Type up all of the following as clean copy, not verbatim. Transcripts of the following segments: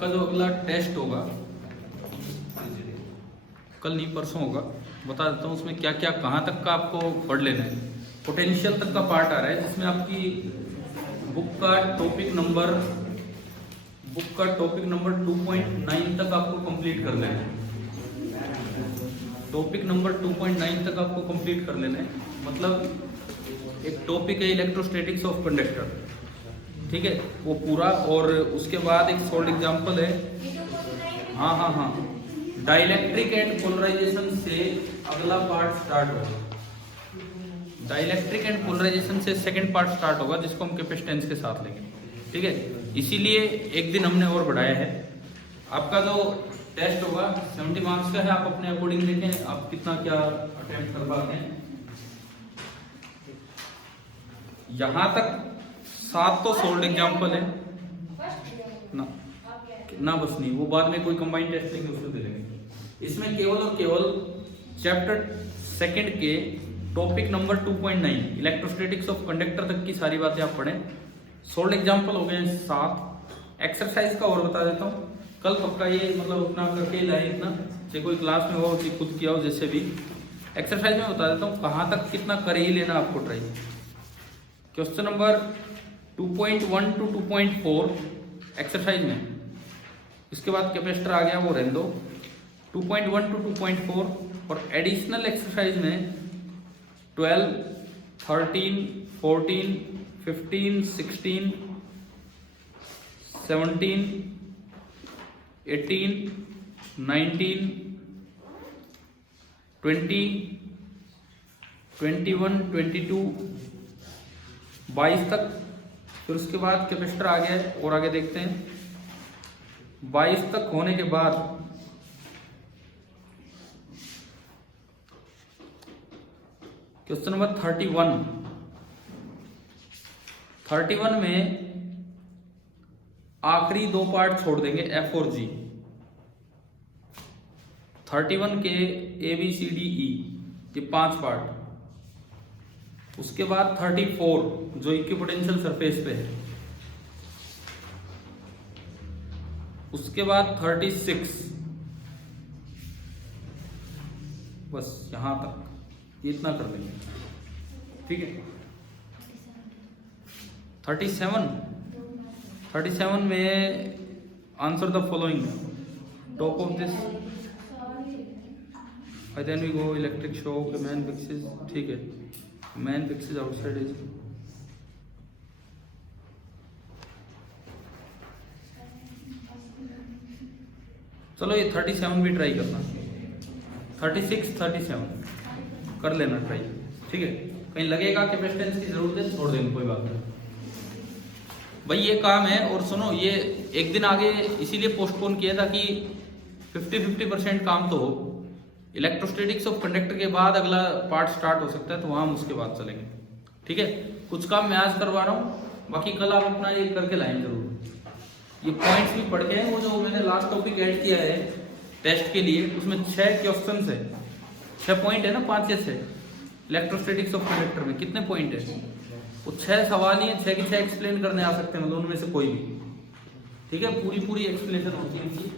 आपका जो अगला टेस्ट होगा कल नहीं परसों होगा, बता देता हूँ उसमें क्या क्या कहाँ तक का आपको पढ़ लेना है। पोटेंशियल तक का पार्ट आ रहा है जिसमें आपकी बुक का टॉपिक नंबर 2.9 तक आपको कंप्लीट कर लेना है। टॉपिक नंबर 2.9 तक आपको कंप्लीट कर लेना है। मतलब एक टॉपिक है इलेक्ट्रोस्टैटिक्स ऑफ कंडक्टर, ठीक है, वो पूरा। और उसके बाद एक सॉल्ड एग्जांपल है, हाँ, डाइलेक्ट्रिक एंड पोलराइजेशन से अगला पार्ट स्टार्ट होगा। डाइलेक्ट्रिक एंड पोलराइजेशन से सेकंड पार्ट स्टार्ट होगा जिसको हम कैपेसिटेंस के साथ लेंगे, ठीक है। इसीलिए एक दिन हमने और बढ़ाया है। आपका जो टेस्ट होगा 70 मार्क्स का है, आप अपने अकॉर्डिंग देखें आप कितना क्या अटेम्प्ट कर पाते हैं। यहां तक 7 तो सॉल्ड एग्जांपल है ना बस नहीं, वो बाद में कोई कंबाइंड टेस्ट लेंगे उसको दे देंगे। इसमें केवल और केवल चैप्टर सेकंड के topic number 2.9 electrostatics of conductor तक की सारी बातें आप पढ़ें। सॉल्ड एग्जांपल हो गए 7। एक्सरसाइज का और बता देता हूँ, कल पक्का ये मतलब अपना अकेला है इतना, चाहे कोई क्लास में हो चाहे खुद किया हो, जैसे भी एक्सरसाइज में बता देता हूँ कहाँ तक कितना कर ही लेना आपको try. Question number 2.1 to 2.4 exercise में, इसके बाद कैपेसिटर आ गया वो रहने दो। 2.1 to 2.4 और एडिशनल एक्सरसाइज में 12, 13, 14, 15, 16, 17, 18, 19, 20, 21, 22, 22 तक। फिर उसके बाद कैपेसिटर आ गया है और आगे देखते हैं। 22 तक होने के बाद क्वेश्चन नंबर 31 में आखिरी 2 पार्ट छोड़ देंगे, F और G। 31 के ABCDE ये 5 पार्ट। उसके बाद 34 जो इक्विपोटेंशियल सरफेस पे है। उसके बाद 36, बस यहां तक इतना कर लेंगे, ठीक है। 37 में answer the following, top of this I then we go electric shock man fixes, ठीक है, मैन फिक्सेस आउटसाइड इज। चलो ये 37 भी ट्राई करना, 36, 37 कर लेना ट्राई, ठीक है। कहीं लगेगा कैपेसिटेंस की जरूरत है छोड़ देंगे, कोई बात नहीं भाई, ये काम है। और सुनो, ये एक दिन आगे इसीलिए पोस्टपोन किया था कि 50-50% काम तो हो। इलेक्ट्रोस्टैटिक्स ऑफ कंडक्टर के बाद अगला पार्ट स्टार्ट हो सकता है, तो वहां हम उसके बाद चलेंगे, ठीक है। कुछ काम मैं आज करवा रहा हूँ, बाकी कल आप अपना ये करके लाएंगे जरूर। ये पॉइंट्स भी पढ़ के हैं, वो जो मैंने लास्ट टॉपिक ऐड किया है टेस्ट के लिए, उसमें 6 क्वेश्चन है, 6 पॉइंट है ना, 5 या 6। इलेक्ट्रोस्टैटिक्स ऑफ कंडक्टर में कितने पॉइंट है? वो 6 सवाल ही है, 6 की 6 एक्सप्लेन करने आ सकते हैं, मतलब उनमें से कोई भी, ठीक है। पूरी एक्सप्लेनेशन होती है इनकी,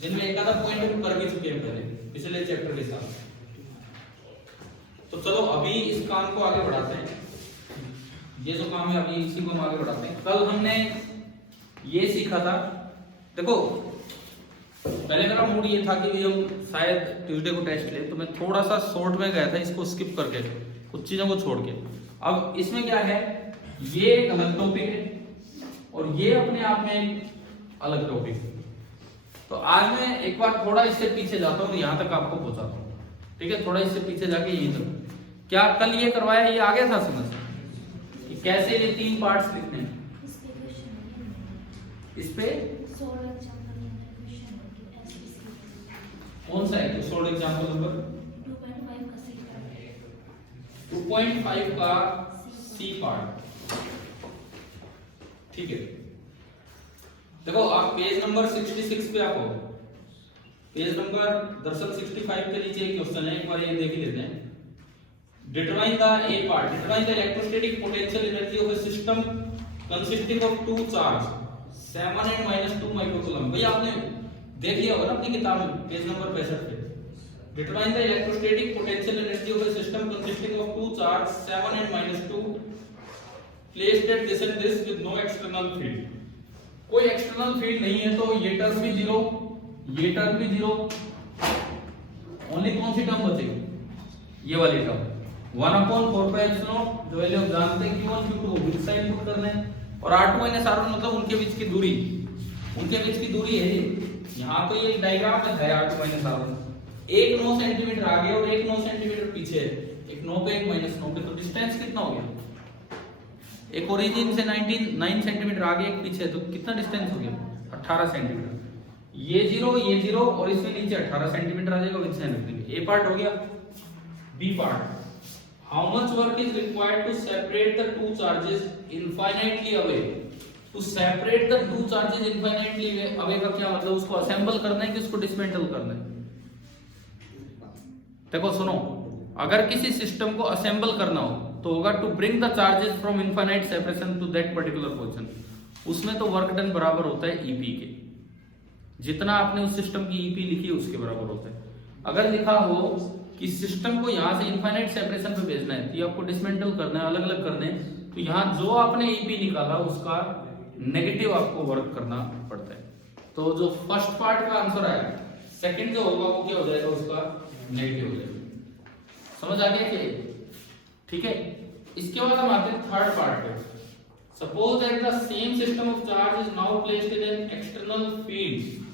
जिनमें एक आधा पॉइंट हम कर भी चुके हैं पहले पिछले चैप्टर के साथ। तो चलो अभी इस काम को आगे बढ़ाते हैं, ये जो काम है अभी इसी को हम आगे बढ़ाते हैं। कल हमने ये सीखा था, देखो पहले मेरा मूड ये था कि हम शायद ट्यूसडे को टेस्ट ले, तो मैं थोड़ा सा शॉर्ट में गया था, इसको स्किप करके कुछ चीजों को छोड़ के। अब इसमें क्या है, ये एक अलग टॉपिक है और ये अपने आप में एक अलग टॉपिक है। तो आज मैं एक बार थोड़ा इससे पीछे जाता हूँ और यहां तक आपको पहुंचाता हूँ, ठीक है। थोड़ा इससे पीछे जाके यहीं तक, क्या कल ये करवाया, ये आ गया था समझ कि कैसे ये 3 पार्ट्स लिखने हैं। इस पे कौन सा है तो सॉल्व एग्जांपल नंबर 2.5 का सी पार्ट, ठीक है। देखो आप पेज नंबर 66 पे आप हो, पेज नंबर दरअसल 65 के नीचे एक क्वेश्चन है, एक बार ये देख ही लेते हैं। Determine the A part, determine the electrostatic potential energy of a system consisting of 2 charge 7 and -2 microcoulomb. भाई आपने देख लिया होगा ना अपनी किताब में पेज नंबर 65 पे। Determine the electrostatic potential energy of a system consisting of two charge 7 and -2 placed at this and this with no external field. कोई एक्सटर्नल फील्ड नहीं है तो ये टर्म भी जीरो, ये टर्म भी जीरो, ओनली कौन सी टर्म बचेगी? ये वाली टर्म 1/4πε0 जो वैल्यू हम जानते हैं q1 q2 which side put करना है, और r2 r1 मतलब उनके बीच की दूरी, उनके बीच की दूरी है ये। यहाँ तो ये डायग्राम में है r2 r1, एक 9 सेंटीमीटर आगे और एक 9 सेंटीमीटर पीछे है, एक 9 पे एक -9 पे, तो डिस्टेंस कितना हो गया? एक ओरिजिन से 9 सेंटीमीटर आगे एक पीछे, तो कितना डिस्टेंस हो गया? 18 सेंटीमीटर। ये जीरो और इससे नीचे 18 सेंटीमीटर आ जाएगा विद साइन रखेंगे। ए पार्ट हो गया। B part, how much work is required to separate the two charges infinitely away. To separate the two charges infinitely away का क्या मतलब? उसको असेंबल करना है कि उसको डिसमेंटल करना है? देखो सुनो, अगर किसी सिस्टम को असेंबल करना हो तो होगा to bring the charges from infinite separation to that particular position. उसमें तो वर्क डन बराबर होता है ईपी के, जितना आपने उस सिस्टम की ईपी लिखी है उसके बराबर होता है। अगर लिखा हो कि सिस्टम को यहां से इनफाइनाइट सेपरेशन पे भेजना है तो आपको डिसमेंटल करना है, अलग अलग करने हैं, तो यहां जो आपने ईपी निकाला उसका नेगेटिव आपको वर्क करना पड़ता है। तो जो फर्स्ट पार्ट का आंसर आएगा, सेकंड जो होगा वो क्या हो जाएगा? उसका नेगेटिव हो जाएगा। समझ आ गया क्या? ठीक है। इसके बाद हम आते हैं थर्ड पार्ट पे। Suppose that the same system of charge is now placed in an external field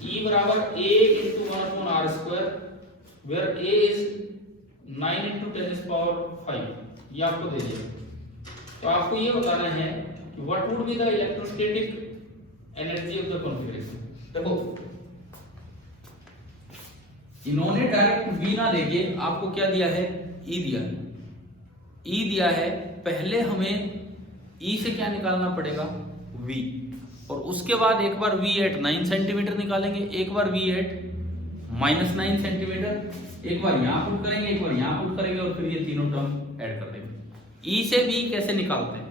E बराबर a into 1/r², where a is 9 into 10⁵। ये आपको दे दिया, तो आपको ये बताना है कि what would be the electrostatic energy of the configuration. देखो इन्होंने डायरेक्ट V ना देके आपको क्या दिया है? E दिया है। E दिया है, पहले हमें E से क्या निकालना पड़ेगा? V, और उसके बाद एक बार V एट 9 सेंटीमीटर निकालेंगे, एक बार V एट -9 सेंटीमीटर, एक बार यहाँ पुट करेंगे, एक बार यहाँ पुट करेंगे, और फिर ये तीनों टर्म ऐड कर देंगे। E से V कैसे निकालते हैं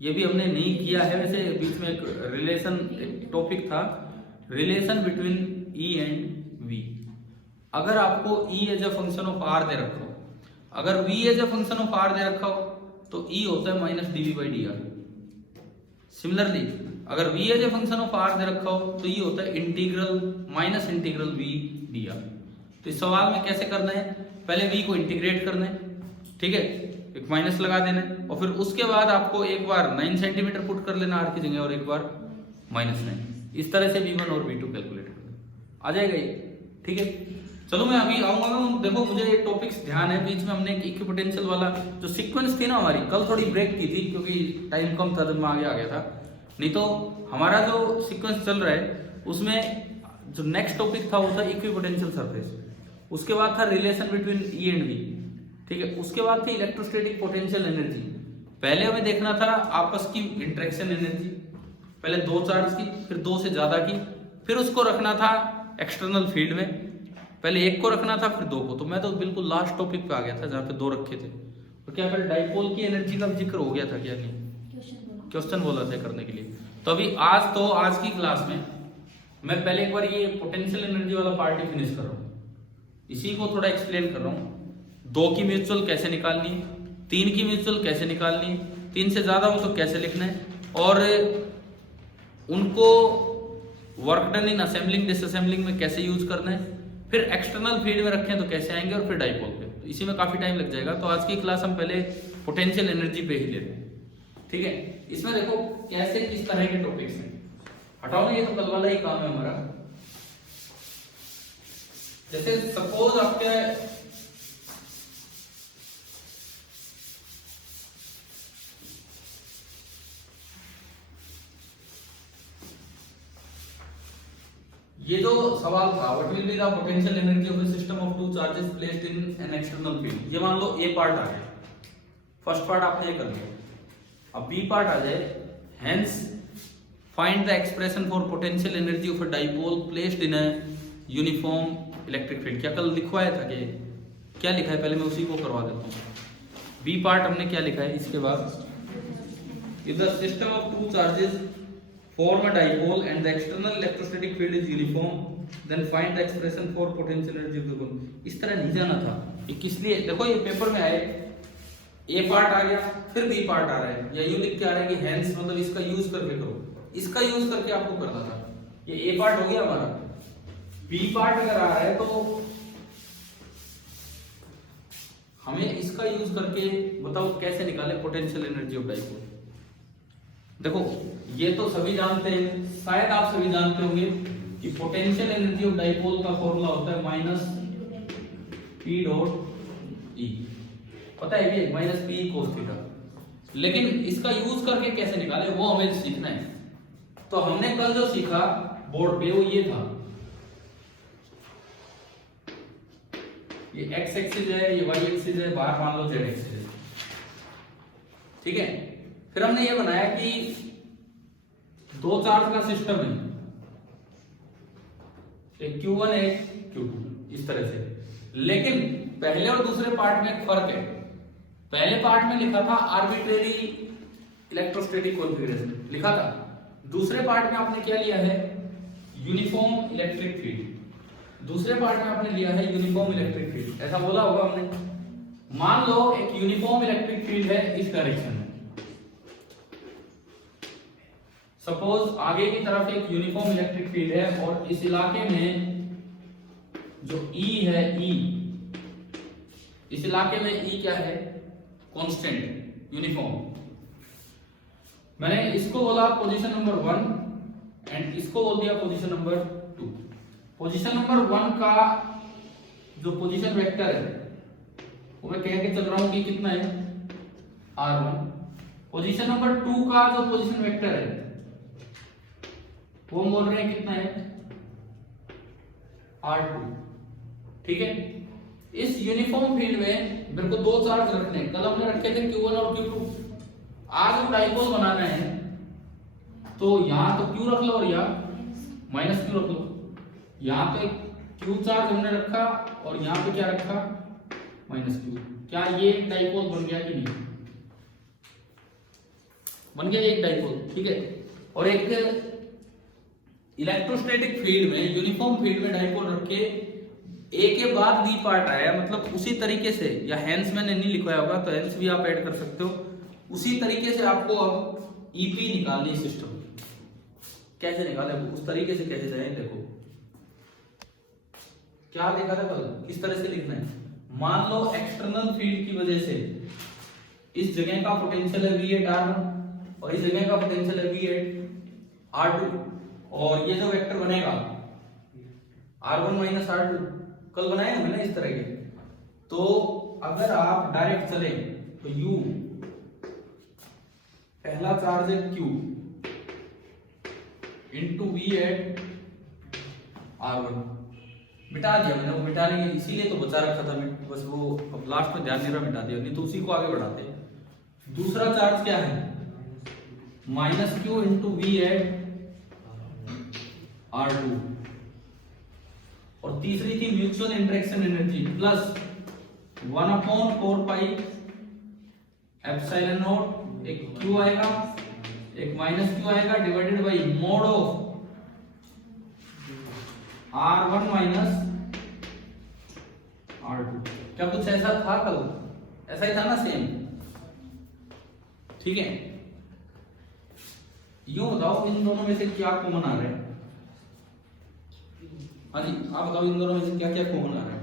ये भी हमने नहीं किया है। वैसे बीच में एक रिलेशन टॉपिक था, relation between E and V। अगर आपको E as a function of R दे रखा हो, अगर V as a function of R दे रखा हो तो E होता है -dV/dr। सिमिलरली अगर V as a function of R दे रखा हो तो ये होता है इंटीग्रल -∫V dr। तो इस सवाल में कैसे करना है? पहले V को इंटीग्रेट करना है, ठीक है, एक माइनस लगा देना है, और फिर उसके बाद आपको एक बार 9 सेंटीमीटर पुट कर लेना R की जगह, और एक बार -9। इस तरह से V1 और V2 कैलकुलेट करना आ जाएगा ये, ठीक है। चलो मैं अभी आऊंगा। देखो मुझे ये टॉपिक्स ध्यान है, बीच में हमने इक्विपोटेंशियल वाला जो सीक्वेंस थी ना हमारी, कल थोड़ी ब्रेक की थी क्योंकि टाइम कम था, तो मैं आगे आ गया था। नहीं तो हमारा जो सीक्वेंस चल रहा है उसमें जो नेक्स्ट टॉपिक था वो था इक्विपोटेंशियल सरफेस, उसके बाद था relation between E and V, ठीक है, उसके बाद थी इलेक्ट्रोस्टैटिक पोटेंशियल एनर्जी। पहले हमें देखना था आपस की इंटरेक्शन एनर्जी, पहले दो चार्ज की, फिर दो से ज्यादा की, फिर उसको रखना था एक्सटर्नल फील्ड में, पहले एक को रखना था फिर दो को। तो मैं तो बिल्कुल लास्ट टॉपिक पे आ गया था जहाँ पे दो रखे थे। तो क्या फिर डाइपोल की एनर्जी का जिक्र हो गया था क्या? नहीं, क्वेश्चन बोला था करने के लिए। तो अभी आज की क्लास में मैं पहले एक बार ये पोटेंशियल एनर्जी वाला पार्ट ही फिनिश कर रहा हूँ, इसी को थोड़ा एक्सप्लेन कर रहा हूँ। 2 की म्यूचुअल कैसे निकालनी है, 3 की म्यूचुअल कैसे निकालनी है, 3 से ज्यादा हो तो कैसे लिखना है, और उनको वर्क डन इन असेंबलिंग डिसअसेंबलिंग में कैसे यूज करना है, फिर एक्सटर्नल फील्ड में रखें तो कैसे आएंगे, और फिर डाइपोल पे। तो इसी में काफी टाइम लग जाएगा। तो आज की क्लास हम पहले पोटेंशियल एनर्जी पे ही लेते हैं, ठीक है। इसमें देखो कैसे किस तरह के टॉपिक्स हैं, हटाओ ना, ये तो कल वाला ही काम है हमारा। जैसे सपोज आपके ये जो सवाल था, what will be the potential energy of a system of two charges placed in an external field. ये मान लो ए पार्ट आ गया, फर्स्ट पार्ट आपने ये कर लिया, अब बी पार्ट आ जाए, hence find the expression for potential energy of a dipole placed in a uniform electric field. क्या कल लिखवाया था कि क्या लिखा है? पहले मैं उसी को करवा देता हूँ। बी पार्ट हमने क्या लिखा है, इसके बाद if the system of two charges form a dipole and the external electrostatic field is uniform, then find the expression for potential energy of the cone. इस तरह नहीं जाना था, ये किस लिए? देखो ये पेपर में आए, ए पार्ट आ गया, फिर बी पार्ट आ रहा है, या यूं लिख के आ रहा है कि हैंस मतलब इसका यूज करके करो, इसका यूज करके आपको करना था। ये ए पार्ट हो गया हमारा, बी पार्ट अगर आ रहा है तो हमें इसका यूज करके बताओ कैसे निकाले पोटेंशियल एनर्जी ऑफ डाइपोल। देखो ये तो सभी जानते हैं, शायद आप सभी जानते होंगे कि पोटेंशियल एनर्जी ऑफ डाइपोल का फॉर्मूला होता है माइनस पी डॉट ई, पता है ये माइनस पी कोस थीटा। लेकिन इसका यूज करके कैसे निकाले वो हमें सीखना है। तो हमने कल जो सीखा बोर्ड पे वो ये था, ये एक्स एक्सिस है, ये वाई एक्सिस है, बाहर मान लो जेड एक्सिस है, ठीक है। फिर हमने ये बनाया कि दो चार्ज का सिस्टम है, एक Q1 है Q2 इस तरह से। लेकिन पहले और दूसरे पार्ट में एक फर्क है। पहले पार्ट में लिखा था आर्बिट्रेरी इलेक्ट्रोस्टैटिक कॉन्फ़िगरेशन लिखा था, दूसरे पार्ट में आपने क्या लिया है? Uniform electric field. दूसरे पार्ट में आपने लिया है यूनिफॉर्म इलेक्ट्रिक फील्ड, ऐसा बोला होगा हमने। मान लो एक यूनिफॉर्म इलेक्ट्रिक फील्ड है इस डायरेक्शन में, सपोज आगे की तरफ एक यूनिफॉर्म इलेक्ट्रिक फील्ड है और इस इलाके में जो E है, E इस इलाके में E क्या है? Constant uniform. मैंने इसको बोला पोजीशन नंबर 1 एंड इसको बोल दिया पोजीशन नंबर 2। पोजीशन नंबर 1 का जो पोजीशन वेक्टर है वो मैं कह के चल रहा हूं कि कितना है? r1। पोजीशन नंबर 2 का जो पोजीशन वेक्टर है वो बोल रहे हैं कितना है? r2, ठीक है। इस यूनिफॉर्म फील्ड में मेरे को दो चार्ज रखने हैं, कल हमने रखे थे Q1 और Q2। आज वो डाइपोल बनाना है तो यहां तो Q रख लो और यहाँ माइनस Q रख लो। यहाँ पे Q चार्ज हमने रखा और यहाँ पे क्या रखा? Minus Q। क्या ये एक डाइपोल बन गया कि नहीं? बन गया एक डाइपोल, ठीक है। और एक इलेक्ट्रोस्टैटिक फील्ड में यूनिफॉर्म फील्ड में डाइपोल रख के ए के बाद बी पार्ट आया, मतलब उसी तरीके से, या हेंस मैंने नहीं लिखवाया होगा तो हेंस भी आप ऐड कर सकते हो। उसी तरीके से आपको अब ईपी निकालनी सिस्टम, कैसे निकाले उस तरीके से कैसे जाए। देखो क्या देखा था कल, किस तरह से लिखना है। मान लो एक्सटर्नल फील्ड की वजह से इस जगह का पोटेंशियल है V8 R1 और इस जगह का पोटेंशियल है V8 R2, और ये जो वेक्टर बनेगा R1 माइनस R2 कल बनाए होंगे ना इस तरह के। तो अगर आप डायरेक्ट चले तो U पहला चार्ज है Q इंटू V8 R1। मिटा दिया मैंने, वो मिटाने के इसीलिए तो बचा रखा था, बस वो अब लास्ट में ध्यान नहीं रहा, मिटा दिया, नहीं तो उसी को आगे बढ़ाते। दूसरा चार्ज क्या है? Minus Q into V8 R2, और तीसरी थी mutual interaction energy plus 1/4 pi epsilon not, एक Q आएगा एक माइनस Q आएगा divided by mode of R1 minus R2। क्या कुछ ऐसा था कल? ऐसा ही था ना, सेम, ठीक है। यूं बताओ इन दोनों में से क्या कॉमन आ रहा है? हाँ जी आप बताओ इन दोनों में से क्या क्या कॉमन आ रहा है?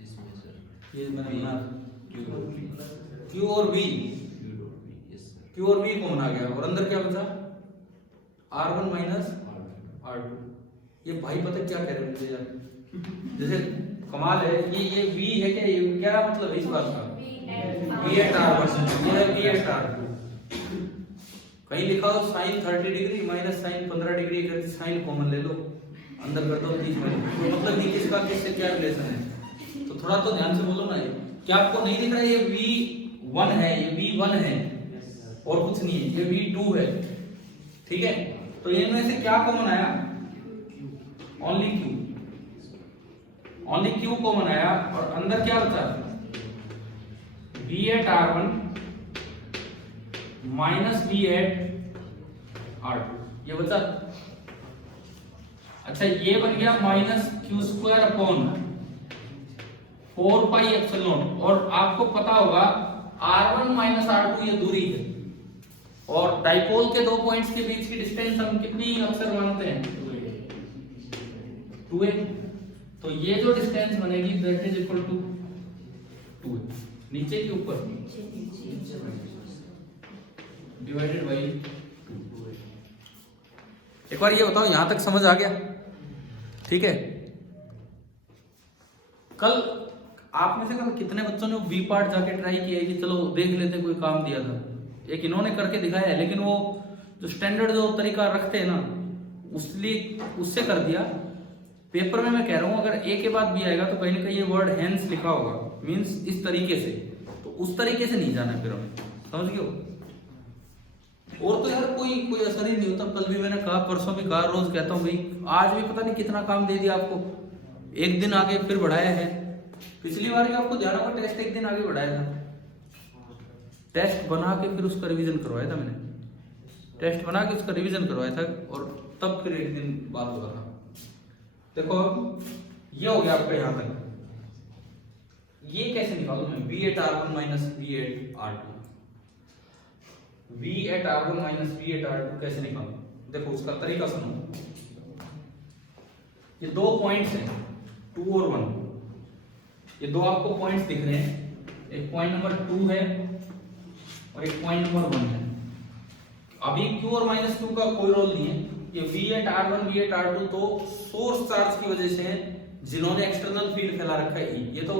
इसमें सर ये मैंने बना Q और V, Q और V कॉमन आ गया, और अंदर क्या बचा? R1 minus R2। ये भाई पता क्या कह रहे हैं मुझे यार, जैसे कमाल है। ये V है क्या? ये क्या मतलब है इस बात का? V8 R1, ये है V8 R2। कहीं लिखा हो sine 30 degree minus sine 15 degree, अगर साइन कॉमन ले लो अंदर कर दो 30 में, तो मतलब नहीं किसका किससे क्या रिलेशन है। तो थोड़ा तो ध्यान से बोलो ना। ये क्या आपको नहीं दिख रहा है? ये V1 है, ये V1 है और कुछ नहीं है, ये V2 है, ठीक है। तो इनमें से क्या कॉमन आया? ओनली Q कॉमन आया, और अंदर क्या बचा? V8 R1 minus V8 R2। ये बचा। अच्छा ये बन गया minus Q square upon 4 pi epsilon not. और आपको पता होगा R1 माइनस R2 ये दूरी है, और डाइपोल के दो पॉइंट्स के बीच की डिस्टेंस हम कितनी अक्सर मानते हैं? 2a। तो ये जो डिस्टेंस बनेगी that is equal to 2a, नीचे के ऊपर डिवाइडेड बाई 2। एक बार ये बताओ यहां तक समझ आ गया? ठीक है। कल आप में से कल कितने बच्चों ने बी पार्ट जाके ट्राई किया है कि चलो देख लेते कोई काम दिया था? एक इन्होंने करके दिखाया है, लेकिन वो जो स्टैंडर्ड जो तरीका रखते हैं ना उससे कर दिया। पेपर में मैं कह रहा हूं अगर ए के बाद बी आएगा तो कहीं ना कहीं ये वर्ड हैंस लिखा होगा, मींस इस तरीके से, तो उस तरीके से नहीं जाना फिर हमें, समझ गए हो? और तो यार कोई असर ही नहीं होता। कल भी मैंने कहा, परसों भी कहा, रोज कहता हूँ भाई, आज भी पता नहीं कितना काम दे दिया आपको, एक दिन आगे फिर बढ़ाया है। पिछली बार भी आपको ध्यान होगा टेस्ट एक दिन आगे बढ़ाया था, टेस्ट बना के फिर उसका रिवीजन करवाया था मैंने, टेस्ट बना के उसका रिवीजन करवाया था और तब फिर एक दिन बाद हुआ था। देखो ये हो गया आपका यहां तक। ये कैसे निकालूं मैं? v at r1 minus v at r2, v at r1 minus v at r2 कैसे निकालूं? देखो उसका तरीका सुनो। ये दो पॉइंट्स हैं 2 और 1, ये दो आपको पॉइंट्स दिख रहे हैं, एक पॉइंट नंबर 2 है और एक पॉइंट नंबर 1 है। अभी q और माइनस 2 का कोई रोल नहीं है, ये v at r1 v at r2 तो सोर्स चार्ज की वजह से है जिन्होंने एक्सटर्नल फील्ड फैला रखा है E। ये तो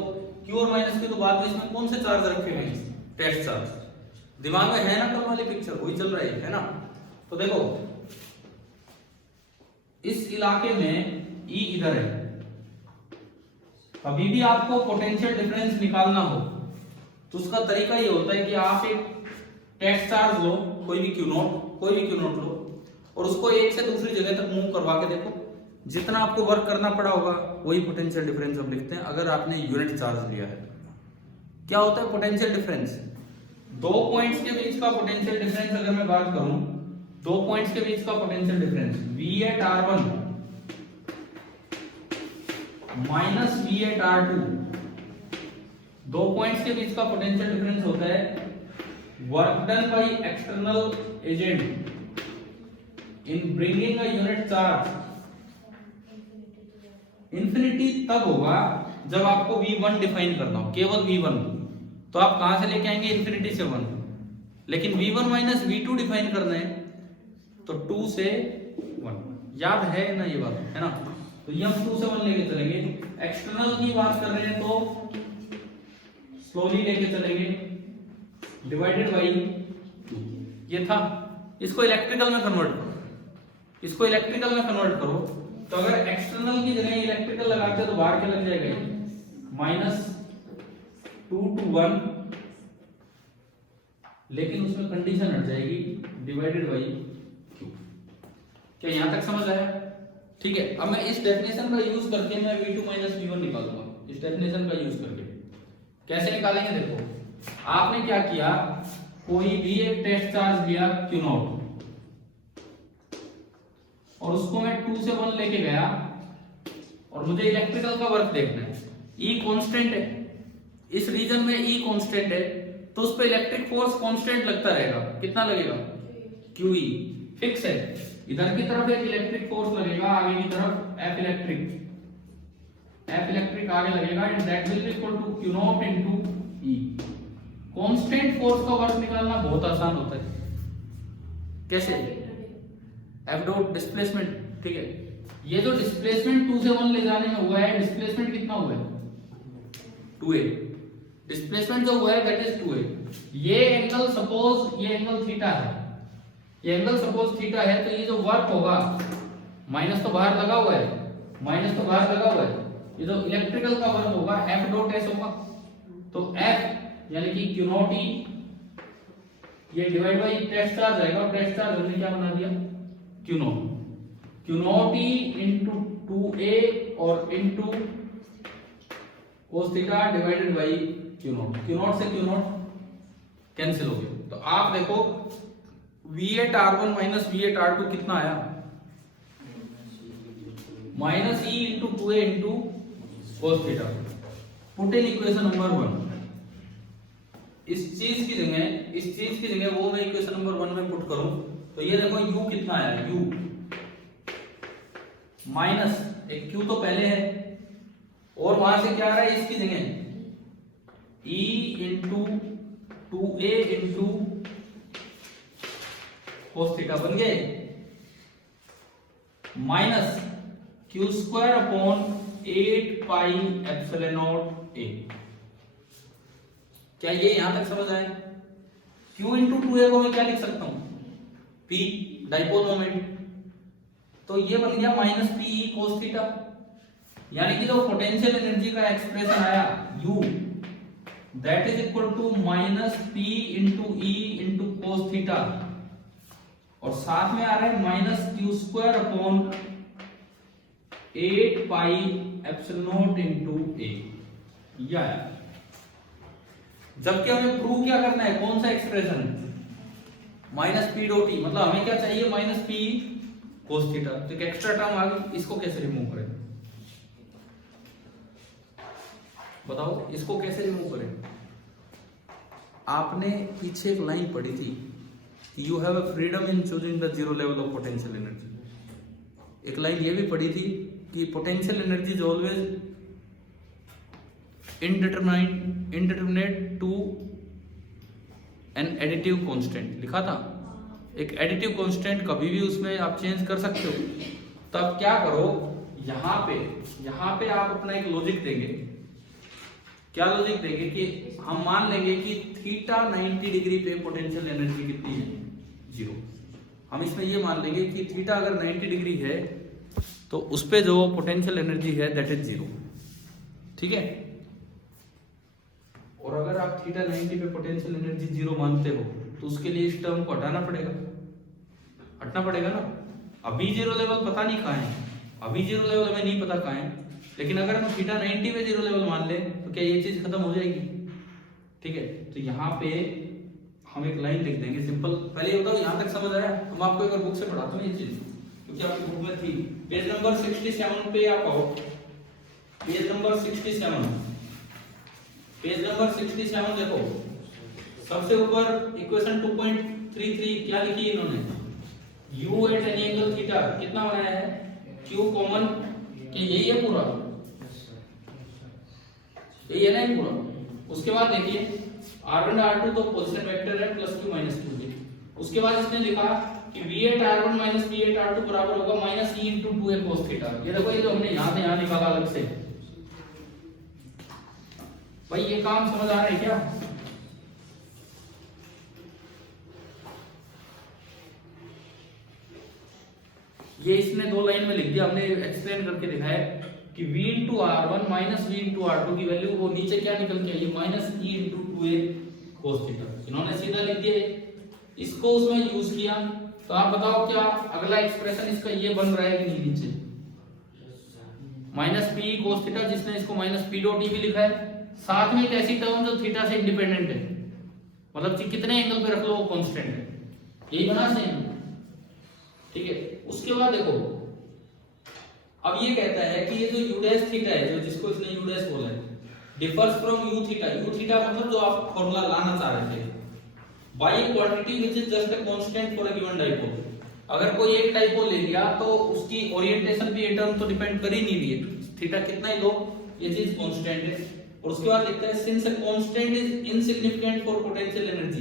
q और माइनस के तो बाद में इसमें कौन से चार्ज रखे हुए हैं? Test charge. दिमाग में है ना कल वाली पिक्चर, वही चल रही है ना? तो देखो इस इलाके में E इधर है, अभी भी आपको पोटेंशियल डिफरेंस निकालना हो तो उसका तरीका ये होता है कि आप एक टेस्ट चार्ज लो, कोई भी क्यू नॉट लो, और उसको एक से दूसरी जगह तक मूव करवा के देखो, जितना आपको वर्क करना पड़ा होगा वही पोटेंशियल डिफरेंस हम लिखते हैं अगर आपने यूनिट चार्ज लिया है। क्या होता है पोटेंशियल डिफरेंस? दो पॉइंट्स के बीच का पोटेंशियल डिफरेंस अगर मैं बात करूं, दो पॉइंट्स के बीच का potential difference v at r1 minus v at r2, दो पॉइंट्स के बीच का पोटेंशियल डिफरेंस होता है work done by external agent in bringing a unit charge. Infinity तब होगा जब आपको v1 डिफाइन करना हो, केवल v1, तो आप कहां से लेके आएंगे? इंफिनिटी से 1। लेकिन v1 माइनस v2 डिफाइन करना है तो 2 से 1। याद है ना ये बात, है ना? तो ये हम 2 से 1 लेके चलेंगे। एक्सटर्नल की बात कर रहे हैं तो स्लोली लेके चलेंगे, डिवाइडेड बाई 2। ये था। इसको इलेक्ट्रिकल में कन्वर्ट करो, इसको इलेक्ट्रिकल में कन्वर्ट करो, तो अगर एक्सटर्नल की जगह इलेक्ट्रिकल लगाते तो बाहर क्या लग जाएगा? माइनस 2 to 1, लेकिन उसमें कंडीशन हट जाएगी डिवाइडेड बाई q। क्या यहां तक समझ आया? ठीक है। अब मैं इस डेफिनेशन का यूज करके मैं v2 माइनस v1 निकालूंगा। इस डेफिनेशन का यूज करके कैसे निकालेंगे? देखो आपने क्या किया, कोई भी एक टेस्ट चार्ज लिया q0 और उसको मैं 2 से 1 लेके गया और मुझे इलेक्ट्रिकल का वर्क देखना है। E कांस्टेंट है, इस रीजन में E कांस्टेंट है तो उस पे इलेक्ट्रिक फोर्स कांस्टेंट लगता रहेगा। कितना लगेगा? QE फिक्स है। इधर की तरफ एक इलेक्ट्रिक फोर्स लगेगा, आगे की तरफ F इलेक्ट्रिक आगे लगेगा, and that will be equal to Q0 into E। Constant force का वर्क निकालना बहुत आसान होता है। कैसे? F dot displacement. ठीक है, ये जो डिस्प्लेसमेंट 2 से 1 ले जाने में हुआ है, डिस्प्लेसमेंट कितना हुआ है? 2a। डिस्प्लेसमेंट जो हुआ है दैट इज 2a। ये एंगल सपोज ये एंगल थीटा है, ये एंगल सपोज थीटा है, तो ये जो वर्क होगा, माइनस तो बाहर लगा हुआ है, माइनस तो बाहर लगा हुआ है, ये जो इलेक्ट्रिकल का वर्क होगा F डॉट S होगा। तो F यानी कि Q नॉट E, ये डिवाइड बाई टेस्ट चार्ज आएगा, टेस्ट चार्ज हमने क्या बना दिया? Q not E into 2a और into cos theta divided by Q not. Q not से Q नॉट कैंसिल हो गया। तो आप देखो V8R1 माइनस V8R2 कितना आया? Minus E into 2A into cos theta. Put in equation number 1। इस चीज की जगह वो मैं इक्वेशन नंबर 1 में पुट करूं तो ये देखो U कितना आया? U माइनस एक Q तो पहले है और वहां से क्या आ रहा है इसकी जगह E into 2A into cos theta बन गए minus Q square upon 8 pi epsilon not A। क्या ये यहां तक समझ आए? Q इंटू 2A को मैं क्या लिख सकता हूं? P dipole moment. तो ये बन गया माइनस पी cos थीटा, यानी कि जो पोटेंशियल एनर्जी का एक्सप्रेशन आया U that is equal to minus P into E into cos theta और साथ में आ रहा है minus Q square upon 8 pi epsilon nought into A. या जबकि हमें प्रूव क्या करना है? कौन सा expression? Minus P dot E, मतलब हमें क्या चाहिए? Minus P cos theta. तो एक एक्स्ट्रा टर्म आ गई, इसको कैसे रिमूव करें? बताओ इसको कैसे रिमूव करें? आपने पीछे एक लाइन पढ़ी थी, you have a freedom in choosing the zero level of potential energy. एक लाइन ये भी पढ़ी थी कि potential energy is always indeterminate to an additive constant. लिखा था एक एडिटिव कांस्टेंट कभी भी उसमें आप चेंज कर सकते हो। तब क्या करो, यहाँ पे आप अपना एक लॉजिक देंगे। क्या लॉजिक देंगे कि हम मान लेंगे कि थीटा 90 डिग्री पे पोटेंशियल एनर्जी कितनी है? 0। हम इसमें ये मान लेंगे कि थीटा अगर 90 डिग्री है तो उस पे जो पोटेंशियल एनर्जी है दैट इज 0। ठीक है। और अगर आप थीटा 90 पे पोटेंशियल एनर्जी 0 मानते हो तो उसके लिए इस टर्म को हटाना पड़ेगा ना। अभी 0 लेवल पता नहीं कहाँ है, अभी 0 लेवल हमें नहीं पता कहाँ है, लेकिन अगर हम थीटा 90 पे 0 लेवल मान ले तो क्या ये चीज खत्म हो जाएगी? ठीक है। तो यहाँ पे हम एक लाइन लिख देंगे सिंपल। पहले ये बताओ यहाँ तक समझ आया? तो मैं आपको एक और बुक से पढ़ाता हूँ ये चीज, क्योंकि आपकी बुक में थी। पेज नंबर 67 पे आप आओ। पेज नंबर 67, पेज नंबर 67 देखो, सबसे ऊपर इक्वेशन 2.33 क्या लिखी है इन्होंने? U at any angle theta कितना बनाया है? Q कॉमन कि यही है पूरा, यही है ना पूरा। उसके बाद देखिए R1 R2 तो पोजीशन वेक्टर है प्लस Q माइनस Q। उसके बाद इसने लिखा कि V8 R1 minus V8 R2 बराबर होगा minus E into 2A cos theta. ये देखो ये जो हमने यहाँ से यहाँ निकाला अलग से। भाई ये काम समझ आ रहा है क्या? ये इसने 2 लाइन में लिख दिया, हमने एक्सप्लेन करके दिखाया कि V into R1 minus V into R2 की वैल्यू वो नीचे क्या निकल के आई? Minus E into 2A cos theta. इन्होंने सीधा लिख दिया, इसको उसमें यूज किया। तो आप बताओ क्या अगला एक्सप्रेशन इसका ये बन रहा है कि नहीं? नीचे माइनस P cos थीटा, जिसने इसको माइनस P डॉट E भी लिखा है, साथ में एक ऐसी टर्म जो थीटा से इंडिपेंडेंट है, मतलब कि कितने एंगल पे रख लो वो कांस्टेंट है, यही बना सेम। ठीक है। उसके बाद देखो अब ये कहता है कि ये जो u डैश थीटा है, जो जिसको इसने u डैश बोला है, differs from u theta. u theta मतलब जो आप फॉर्मूला लाना चाह रहे थे, by quantity which is just a constant for a given dipole. अगर कोई एक डाइपोल ले लिया तो उसकी ओरिएंटेशन पे ये टर्म तो डिपेंड कर ही नहीं रही है, थीटा कितना ही लो ये चीज कांस्टेंट है। और उसके बाद लिखता है since a constant is insignificant for potential energy.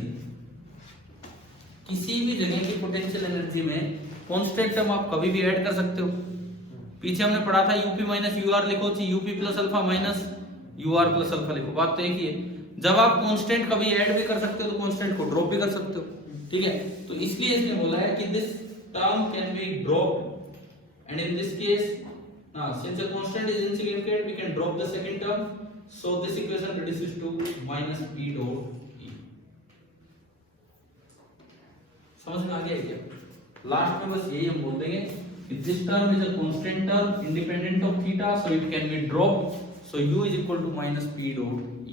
किसी भी जगह की पोटेंशियल एनर्जी में कांस्टेंट टर्म आप कभी भी ऐड कर सकते हो। पीछे हमने पढ़ा था यूपी माइनस यूआर लिखो, UP plus alpha minus UR plus alpha लिखो, बात तो एक ही है। जब आप कांस्टेंट कभी ऐड भी कर सकते हो तो कांस्टेंट को ड्रॉप भी कर सकते हो। ठीक है। तो इसलिए इसने बोला है कि this term can be dropped and in this case since the constant is insignificant we can drop the second term, so this equation reduces to minus p dot e। समझ में आ गया क्या? लास्ट में बस यही हम बोल देंगे कि this term is a constant term independent of theta, so it can be dropped, so u is equal to minus p dot e।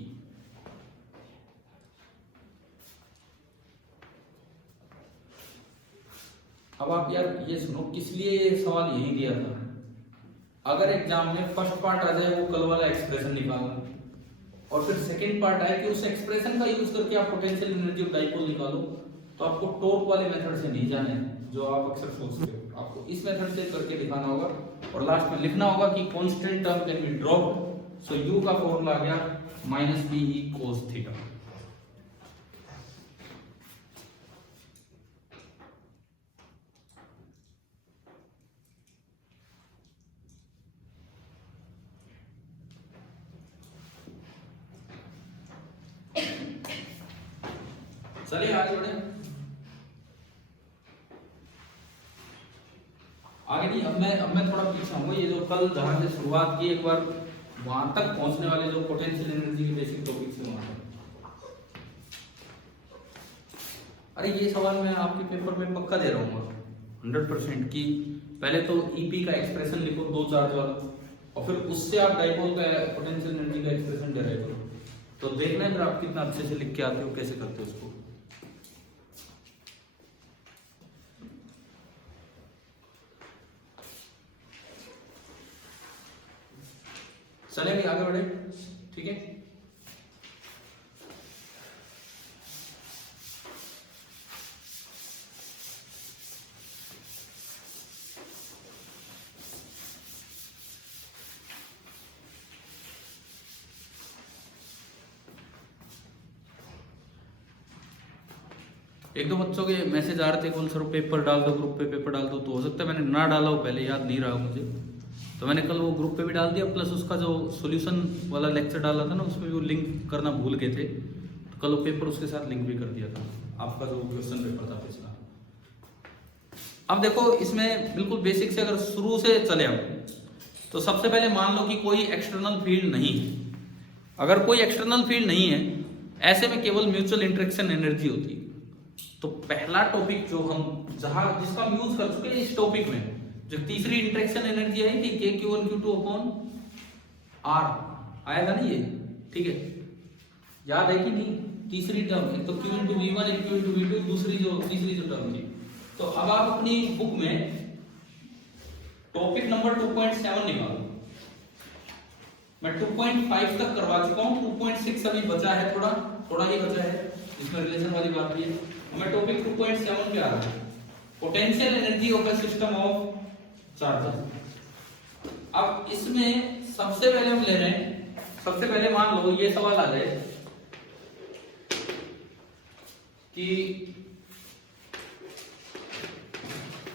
अब आप यार ये सुनो, किस लिए ये सवाल यही दिया था? अगर एग्जाम में फर्स्ट पार्ट आ जाए वो कल वाला एक्सप्रेशन निकालना, और फिर सेकंड पार्ट आए कि उस एक्सप्रेशन का यूज करके आप पोटेंशियल एनर्जी ऑफ डाइपोल निकालो, तो आपको टॉर्क वाले मेथड से नहीं जाना है जो आप अक्सर सोचते हो। आपको इस मेथड से करके दिखाना होगा और लास्ट में लिखना होगा कि constant term can be dropped, so u का फॉर्मूला आ गया -be cos थीटा। चलिए आगे बढ़े। आगे नहीं, अब मैं थोड़ा पीछे आऊंगा। ये जो कल जहां से शुरुआत की, एक बार वहां तक पहुंचने वाले जो पोटेंशियल एनर्जी के बेसिक टॉपिक से वहां तक। अरे ये सवाल मैं आपके पेपर में पक्का दे रहा हूँ 100% कि पहले तो ईपी का एक्सप्रेशन लिखो 2 चार्ज वाला, और फिर उससे आप डाइपोल का पोटेंशियल एनर्जी का एक्सप्रेशन डेराइव करो। तो देखना है फिर आप कितना अच्छे से लिख के आते हो, कैसे करते हो उसको। चलेंगे आगे बढ़े, ठीक है। एक दो बच्चों के मैसेज आ रहे थे कौन सर पेपर डाल दो, ग्रुप पे पेपर डाल दो। तो हो सकता है मैंने ना डाला हो, पहले याद नहीं रहा मुझे, तो मैंने कल वो ग्रुप पे भी डाल दिया, प्लस उसका जो सॉल्यूशन वाला लेक्चर डाला था ना उसमें भी वो लिंक करना भूल गए थे, तो कल वो पेपर उसके साथ लिंक भी कर दिया था, आपका जो क्वेश्चन पेपर था पिछला। अब देखो इसमें बिल्कुल बेसिक से अगर शुरू से चले हम, तो सबसे पहले मान लो कि कोई एक्सटर्नल फील्ड नहीं है। अगर कोई एक्सटर्नल फील्ड नहीं है, ऐसे में केवल म्यूचुअल इंटरेक्शन एनर्जी होती है। तो पहला टॉपिक जो हम जिसका हम यूज कर चुके हैं इस टॉपिक में, जो तीसरी इंटरेक्शन एनर्जी आई थी Q1 Q2 अपॉन R, आया था ना ये, ठीक है, याद है कि नहीं? तीसरी टर्म, एक तो Q into V1, एक Q into V2, तीसरी जो टर्म थी। तो अब आप अपनी बुक में टॉपिक नंबर 2.7 निकालो। मैं 2.5 तक करवा चुका हूँ, 2.6 अभी बचा है, थोड़ा ही बचा है, इसमें रिलेशन वाली बात भी है। मैं टॉपिक 2.7 पे आ रहा हूँ, potential energy of a system of charges. अब इसमें सबसे पहले हम ले रहे हैं, सबसे पहले मान लो ये सवाल आ जाए कि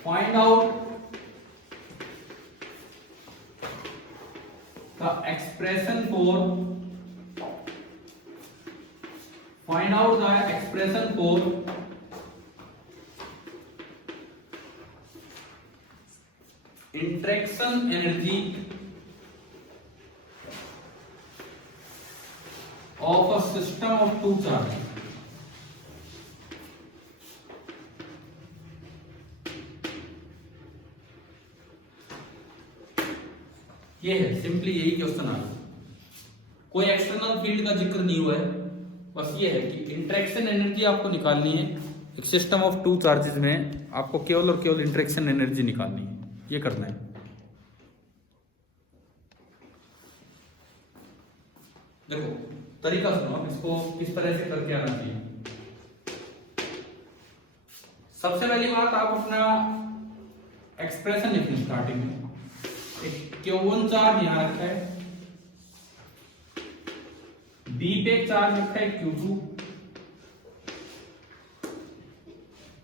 find out the expression for interaction energy of a system of two charges। ये है सिंपली यही क्वेश्चन आ रहा है, कोई एक्सटर्नल फील्ड का जिक्र नहीं हुआ है, बस ये है कि इंटरेक्शन एनर्जी आपको निकालनी है। एक सिस्टम ऑफ टू चार्जेस में आपको केवल और केवल इंटरेक्शन एनर्जी निकालनी है, ये करना है। देखो तरीका सुनो, इसको किस तरह से करके आना चाहिए। सबसे पहली बात, आप अपना एक्सप्रेशन लिखें स्टार्टिंग में। एक Q1 चार्ज यहां रखा है, B पे चार्ज रखा है Q2,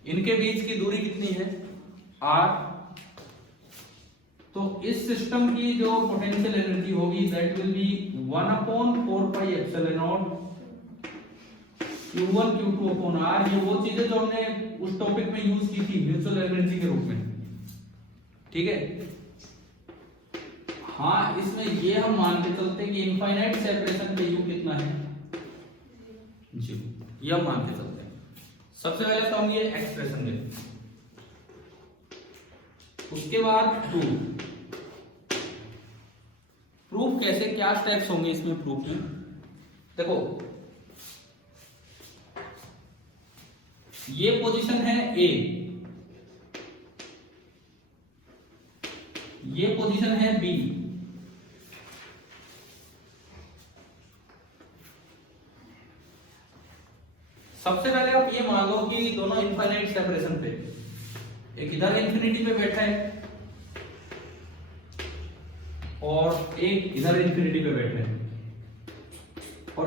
इनके बीच की दूरी कितनी है R। तो इस सिस्टम की जो पोटेंशियल एनर्जी होगी that will be 1/4πε0 Q1 Q2 upon R। ये वो चीजें जो हमने उस टॉपिक में यूज की थी म्यूचुअल एनर्जी के रूप में, ठीक है। हाँ, इसमें ये हम मान के चलते हैं कि इनफाइनाइट सेपरेशन पे U कितना है, जी, ये हम मान के चलते हैं। सबसे पहले तो हम ये एक्सप्रेशन देते हैं, उसके बाद प्रूफ कैसे, क्या स्टेप्स होंगे इसमें प्रूफ में। देखो ये पोजीशन है A, ये पोजीशन है बी, सबसे पहले आप ये मान लो कि दोनों इनफाइनाइट सेपरेशन पे, एक इधर इंफिनिटी पे बैठा है और एक इधर इंफिनिटी पे बैठा है और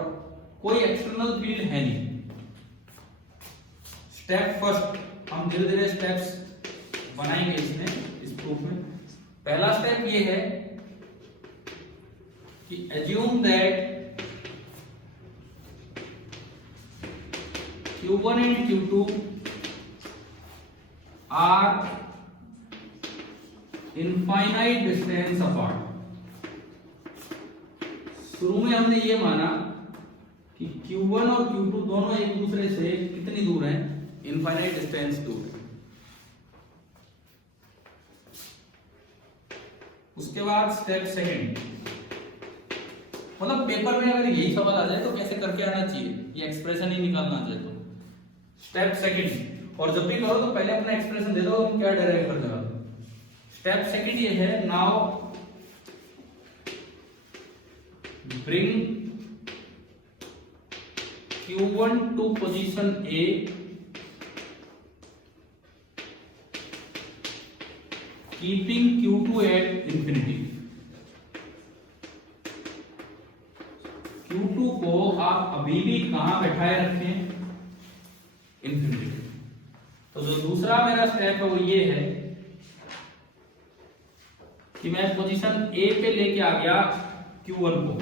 कोई एक्सटर्नल फील्ड है नहीं। स्टेप फर्स्ट, हम धीरे धीरे स्टेप्स बनाएंगे इसमें, इस प्रूफ में। पहला स्टेप ये है कि assume that Q1 and Q2 are infinite distance apart। शुरू में हमने ये माना कि Q1 और Q2 दोनों एक दूसरे से कितनी दूर हैं? इनफाइनाइट डिस्टेंस दूर है। उसके बाद स्टेप सेकंड, मतलब पेपर में अगर यही सवाल आ जाए तो कैसे करके आना चाहिए, ये एक्सप्रेशन ही निकालना चाहिए। तो स्टेप सेकंड, और जब भी करो तो पहले अपना एक्सप्रेशन दे दो क्या डेराइव करने वाला। स्टेप सेकंड ये है, now bring Q1 to position A keeping Q2 at infinity। Q2 को आप अभी भी कहां बैठाए रखें? इंफिनिटी। तो जो दूसरा मेरा स्टेप है वो ये है कि मैं पोजीशन A पे लेके आ गया Q1 को,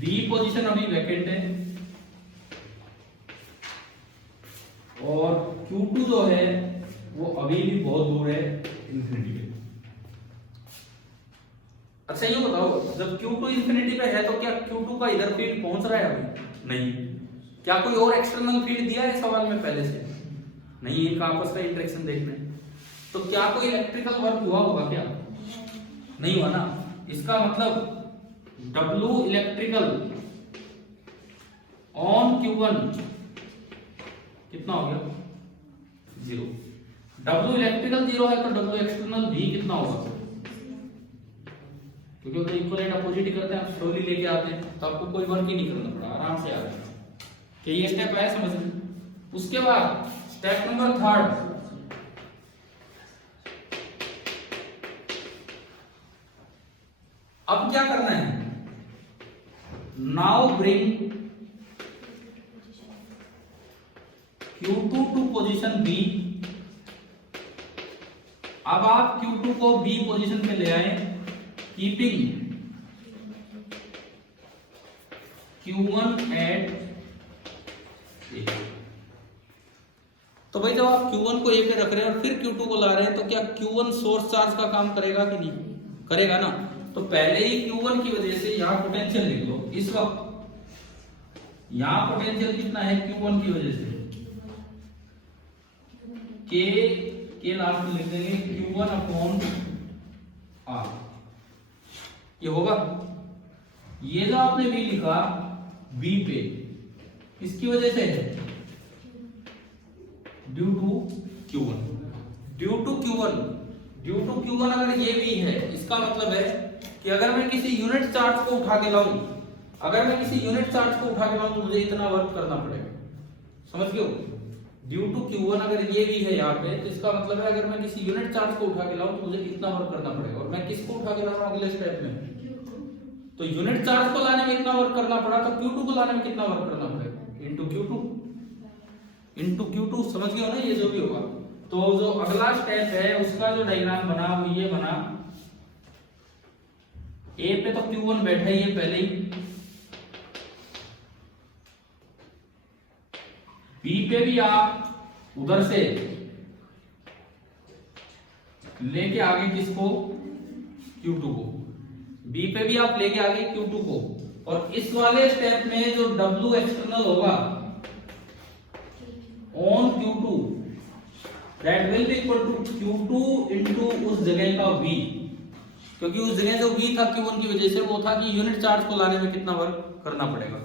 B पोजीशन अभी वैकेंट है और Q2 जो है वो अभी भी बहुत दूर है इंफिनिटी पे। अच्छा ये बताओ, जब Q2 इंफिनिटी पे है तो क्या Q2 का इधर फील्ड पहुंच रहा है? अभी नहीं। क्या कोई और एक्सटर्नल फील्ड दिया है सवाल में पहले से? नहीं, इनका आपस का इंटरेक्शन देखना है। तो क्या कोई इलेक्ट्रिकल वर्क हुआ होगा क्या? नहीं हुआ ना। इसका मतलब W इलेक्ट्रिकल ऑन Q1 कितना हो गया? 0। W इलेक्ट्रिकल 0 है तो W एक्सटर्नल भी कितना होगा? क्योंकि वो इक्वलेंट अपोजिट ही करते हैं, आप स्लोली लेके आते हैं तो आपको कोई वर्क ही नहीं करना पड़ा, आराम से आ रहा है। कि ये स्टेप आया समझ में। उसके बाद स्टेप नंबर थर्ड, अब क्या करना है? Now bring Q2 to position B। अब आप Q2 को B पोजीशन पे ले आए, कीपिंग Q1 एट A। तो भाई जब आप Q1 को A पे रख रहे हैं और फिर Q2 को ला रहे हैं तो क्या Q1 सोर्स चार्ज का काम करेगा कि नहीं? करेगा ना। तो पहले ही Q1 की वजह से यहां पोटेंशियल लिख लो। इस वक्त यहां पोटेंशियल कितना है? Q1 की वजह से के लास्ट में लिख देंगे Q1 अपॉन R। ये होगा। ये जो आपने भी लिखा B पे, इसकी वजह से है due to Q1। Due to Q1 अगर ये भी है, इसका मतलब है कि अगर मैं किसी यूनिट चार्ज को उठा के लाऊं, तो मुझे इतना वर्क करना पड़ेगा। समझ गए? ड्यू टू Q1 अगर ये भी है यहाँ पे, तो इसका मतलब है अगर मैं किसी यूनिट चार्ज को उठा के लाऊं तो मुझे इतना वर्क करना पड़ेगा। और मैं किसको उठा के ला रहा हूं अगले स्टेप में? तो यूनिट चार्ज को लाने में इतना वर्क करना पड़ा, तो Q2 को लाने में कितना वर्क करना पड़ेगा? Into Q2। समझ गए हो ना? ये जो भी होगा। तो जो अगला स्टेप है उसका जो डायग्राम बना वो ये बना। A पे तो Q1 बैठा ही है पहले ही, B पे भी आप उधर से लेके आगे किसको? Q2 को। B पे भी आप लेके आगे Q2 को। और इस वाले स्टेप में जो W एक्सटर्नल होगा on Q2 that will be equal to Q2 into उस जगह का V। क्योंकि उस जगह जो V था Q1 की वजह से वो था कि यूनिट चार्ज को लाने में कितना वर्क करना पड़ेगा।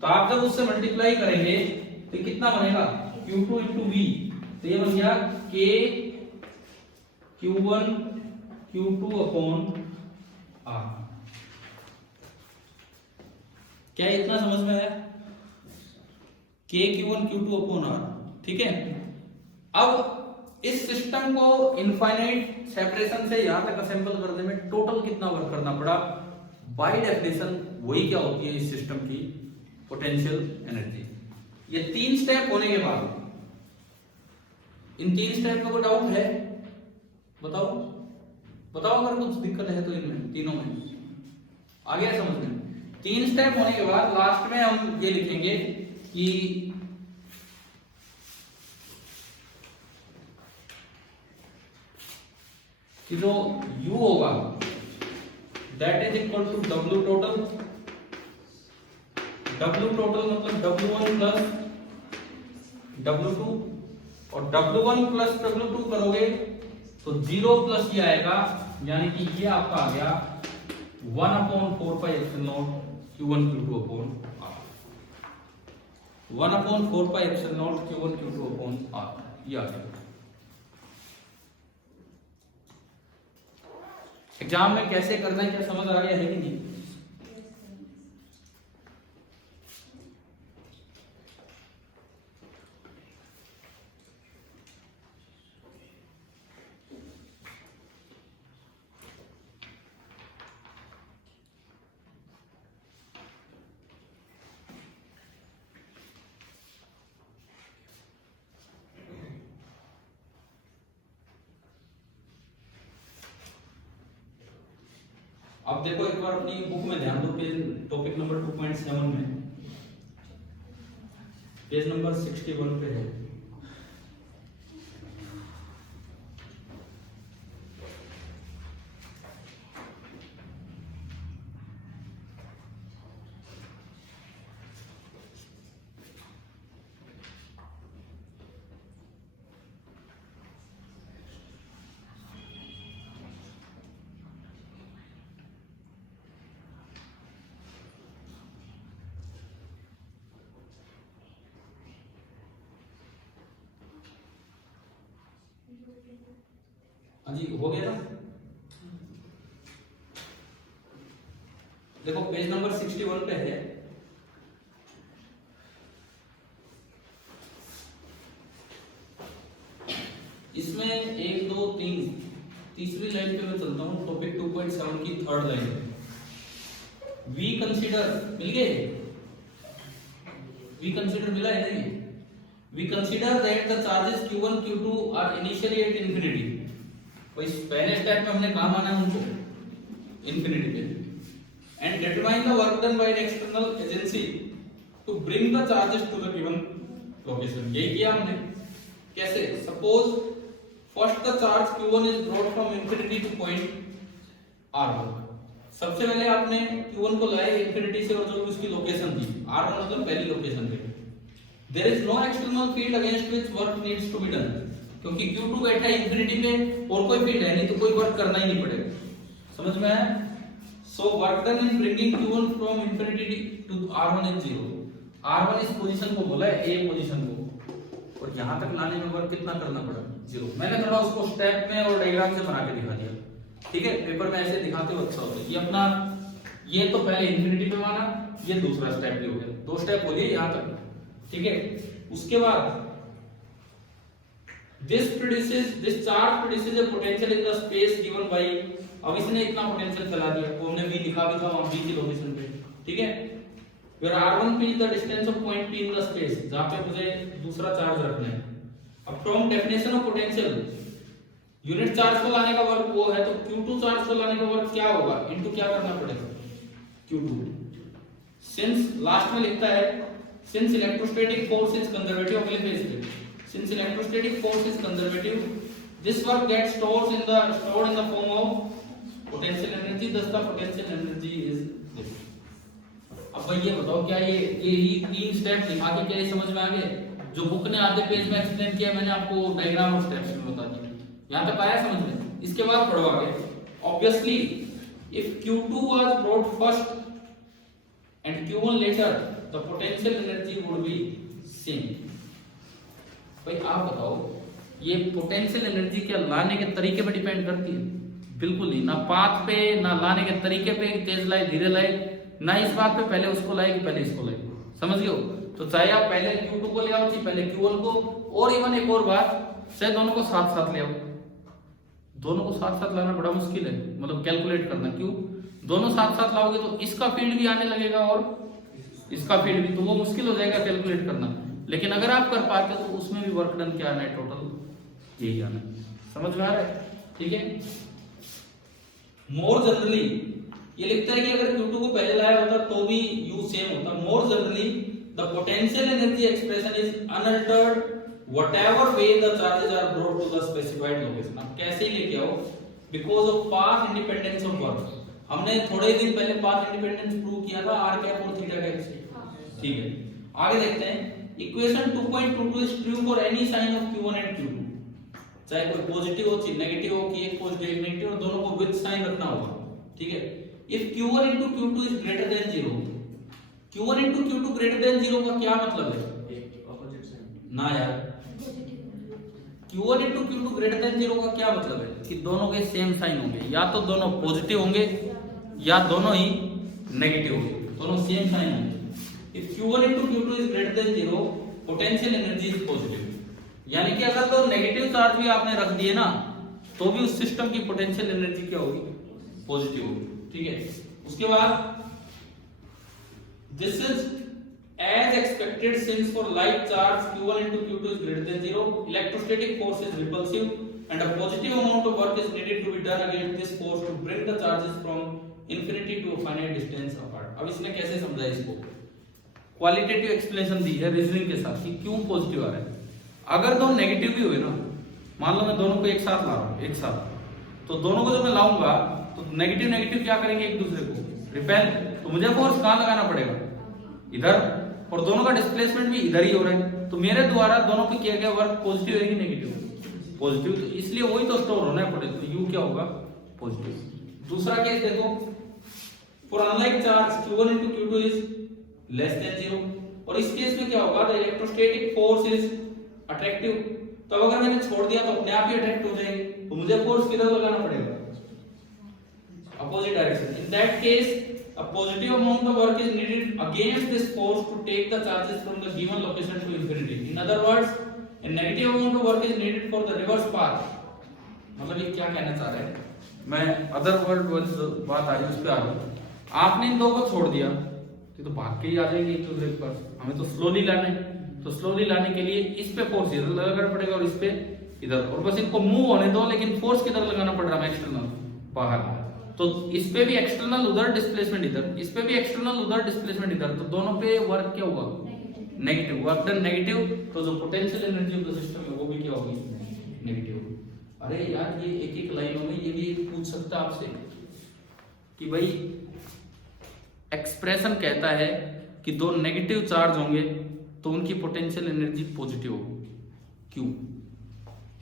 तो आप जब उससे मल्टीप्लाई करेंगे तो कितना बनेगा? Q2 into V। तो ये बन गया K Q1 Q2 upon R। क्या इतना समझ में आया? K Q1 Q2 upon R, ठीक है। अब इस सिस्टम को इनफाइनाइट सेपरेशन से यहां तक असेंबल करने में टोटल कितना वर्क करना पड़ा? बाय डेफिनेशन वही क्या होती है इस सिस्टम की पोटेंशियल एनर्जी। ये 3 स्टेप होने के बाद, इन 3 स्टेप का कोई डाउट है? बताओ बताओ, अगर कुछ दिक्कत है तो इनमें तीनों में आ गया समझ में? 3 स्टेप होने के बाद लास्ट में हम ये लिखेंगे कि जो U होगा that is equal to W total. W total मतलब W1 प्लस W2, और W1 प्लस W2 करोगे तो 0 प्लस ये आएगा, यानी कि ये आपका आ गया 1/4πε0 Q1 Q2 upon R। 1/4πε0 Q1 Q2 upon R, ये आ गया। एग्जाम में कैसे करना है, क्या समझ आ गया है कि नहीं? अब देखो एक बार अपनी बुक में ध्यान दो, पेज टॉपिक नंबर 2.7 में, पेज नंबर 61 पे है। हाँ जी, हो गया ना? देखो पेज नंबर 61 पे है। इसमें 1 2 3 तीसरी लाइन पे मैं चलता हूँ, टॉपिक 2.7 की 3rd लाइन। वी कंसीडर मिल गए? वी कंसीडर मिला है नहीं? We consider that the charges Q1 Q2 are initially at infinity. पहले स्टेप में हमने कहा माना उनको इंफिनिटी पे, and determine the work done by an external agency to bring the charges to the given location. यही किया हमने। कैसे? Suppose first the charge Q1 is brought from infinity to point R1। सबसे पहले आपने Q1 को लाया इंफिनिटी से, और जो उसकी लोकेशन थी R1 मतलब पहली लोकेशन पे। There is no external field against which work needs to be done, क्योंकि Q2 बैठा है इंफिनिटी पे और कोई फील्ड है नहीं, तो कोई वर्क करना ही नहीं पड़ेगा। समझ में आया? So work done in bringing Q1 from infinity to R1 is 0। R1 इस पोजीशन को बोला है, A पोजीशन को, और यहां तक लाने में वर्क कितना करना पड़ा? 0। मैंने थोड़ा उसको स्टेप में और डायग्राम से बना के दिखा दिया, ठीक है? पेपर में ऐसे दिखाते हो अच्छा होता है। ये अपना, ये तो पहले इंफिनिटी पे माना, ये दूसरा स्टेप भी हो गया। 2 स्टेप हो गए यहां तक, ठीक है? उसके बाद this charge produces a potential in the space given by, अब इसने इतना पोटेंशियल फैला दिया, वो हमने भी लिखा भी था वहां B की लोकेशन पे, ठीक है? where R1 is the distance of point P in the space, जहां पे मुझे दूसरा चार्ज रखना है। अब from definition of potential, unit charge को लाने का वर्क वो है, तो Q2 चार्ज को लाने का वर्क क्या होगा? इनटू क्या करना पड़ेगा? Q2। सिंस लास्ट में लिखता है, since electrostatic force is conservative, अगले पेज पे, since electrostatic force is conservative, this work gets stored in the form of potential energy, thus the potential energy is this। अब भाई ये बताओ, क्या ये 3 स्टेप लिखा के क्या ये समझ में आ गए? जो बुक ने आधे पेज में एक्सप्लेन किया, मैंने आपको डायग्राम और स्टेप्स में बता दिया। यहां तक आया समझ में? इसके बाद पढ़ो आगे। Obviously if Q2 was brought first and Q1 later, the potential energy would be same। भाई आप बताओ, ये पोटेंशियल एनर्जी क्या लाने के तरीके पे डिपेंड करती है? बिल्कुल नहीं, ना पाथ पे, ना लाने के तरीके पे, तेज लाए धीरे लाए, ना इस बात पे पहले उसको लाए कि पहले इसको लाए। समझ गए हो? तो चाहे आप पहले Q2 को ले आओ, चाहे पहले Q1 को, और इवन एक और बात, चाहे दोनों को साथ साथ ले आओ। दोनों को साथ साथ लाना बड़ा मुश्किल है, मतलब कैलकुलेट करना। क्यों? दोनों साथ साथ लाओगे तो इसका फील्ड भी आने लगेगा और इसका फील्ड भी, तो वो मुश्किल हो जाएगा कैलकुलेट करना। लेकिन अगर आप कर पाते हो तो उसमें भी वर्क डन क्या आना है, टोटल यही आना है। समझ में आ रहा है? ठीक है। मोर जनरली ये लिखता है कि अगर Q2 को पहले लाया होता तो भी U सेम होता। More generally the potential energy expression is unaltered whatever way the charges are brought to the specified location. अब कैसे ही लेके आओ, because of path independence of work. हमने थोड़े दिन पहले पाथ इंडिपेंडेंस प्रूव किया था, r कैप और थीटा कैप से। ठीक है, आगे देखते हैं। Equation 2.22 is true for any sign of Q1 and Q2, चाहे कोई पॉजिटिव हो चाहे नेगेटिव हो, कि एक पॉजिटिव एक नेगेटिव, और दोनों को विद साइन रखना होगा। ठीक है। If Q1 into Q2 is greater than 0, Q1 into Q2 greater than 0 का क्या मतलब है? ऑपोजिट साइन ना यार, Q1 into Q2 greater than 0 का क्या मतलब है? कि दोनों के सेम साइन होंगे, या तो दोनों पॉजिटिव होंगे या दोनों ही नेगेटिव होंगे, दोनों सेम साइन होंगे। If Q1 into Q2 is greater than 0, potential energy is positive. यानी कि अगर तो नेगेटिव चार्ज भी आपने रख दिए ना, तो भी उस सिस्टम की पोटेंशियल एनर्जी क्या होगी? पॉजिटिव होगी। ठीक है। उसके बाद this is as expected since for like charge Q1 into Q2 is greater than 0, electrostatic force is repulsive and a positive amount of work is needed to be done against this force to bring the charges from infinity to a finite distance apart। अब इसने कैसे समझा इसको? Qualitative explanation दी है reasoning के साथ कि क्यों पॉजिटिव आ रहा है। अगर दोनों नेगेटिव भी हुए ना, मान लो मैं दोनों को एक साथ ला रहा हूं, एक साथ, तो दोनों को जब मैं लाऊंगा तो नेगेटिव नेगेटिव क्या करेंगे? एक दूसरे को रिपेल। तो मुझे फोर्स कहां लगाना पड़ेगा? इधर, और दोनों का डिस्प्लेसमेंट भी इधर ही हो रहा है, तो मेरे द्वारा दोनों पे किया गया वर्क पॉजिटिव है कि नेगेटिव? पॉजिटिव। तो इसलिए वही तो स्टोर होना है पड़ेगा, तो यू क्या होगा? पॉजिटिव। दूसरा केस देखो, for unlike charge Q1 into Q2 is less than 0, और इस केस में क्या होगा? The electrostatic force is attractive. तो अगर मैंने छोड़ दिया तो अपने आप ही अट्रैक्ट हो जाएंगे, तो मुझे फोर्स किधर लगाना पड़ेगा? Opposite direction. In that case a positive amount of work is needed against this force to take the charges from the given location to infinity. In other words, a negative amount of work is needed for the reverse path। मतलब ये क्या कहना चाह रहे हैं? मैं other word बात आई उस पे आ गया। आपने इन दो को छोड़ दिया, ये तो भाग के ही आ जाएंगे एक दूसरे के पास। हमें तो स्लोली लाना है, तो स्लोली लाने के लिए इस पे फोर्स इधर लगाना पड़ेगा और इस पे इधर, और बस इनको मूव होने दो, लेकिन फोर्स किधर लगाना पड़ रहा है? एक्सटर्नल, बाहर। तो इस पे भी एक्सटर्नल उधर, डिस्प्लेसमेंट इधर, इस पे भी एक्सटर्नल उधर, डिस्प्लेसमेंट इधर, तो दोनों पे वर्क क्या हुआ? नेगेटिव। वर्क डन नेगेटिव, तो जो potential energy of the system है वो भी क्या होगी? नेगेटिव। अरे यार ये एक एक लाइनों में ये भी पूछ सकता आपसे कि भाई एक्सप्रेशन कहता है कि दो नेगेटिव चार्ज होंगे तो उनकी पोटेंशियल एनर्जी पॉजिटिव होगी, क्यों?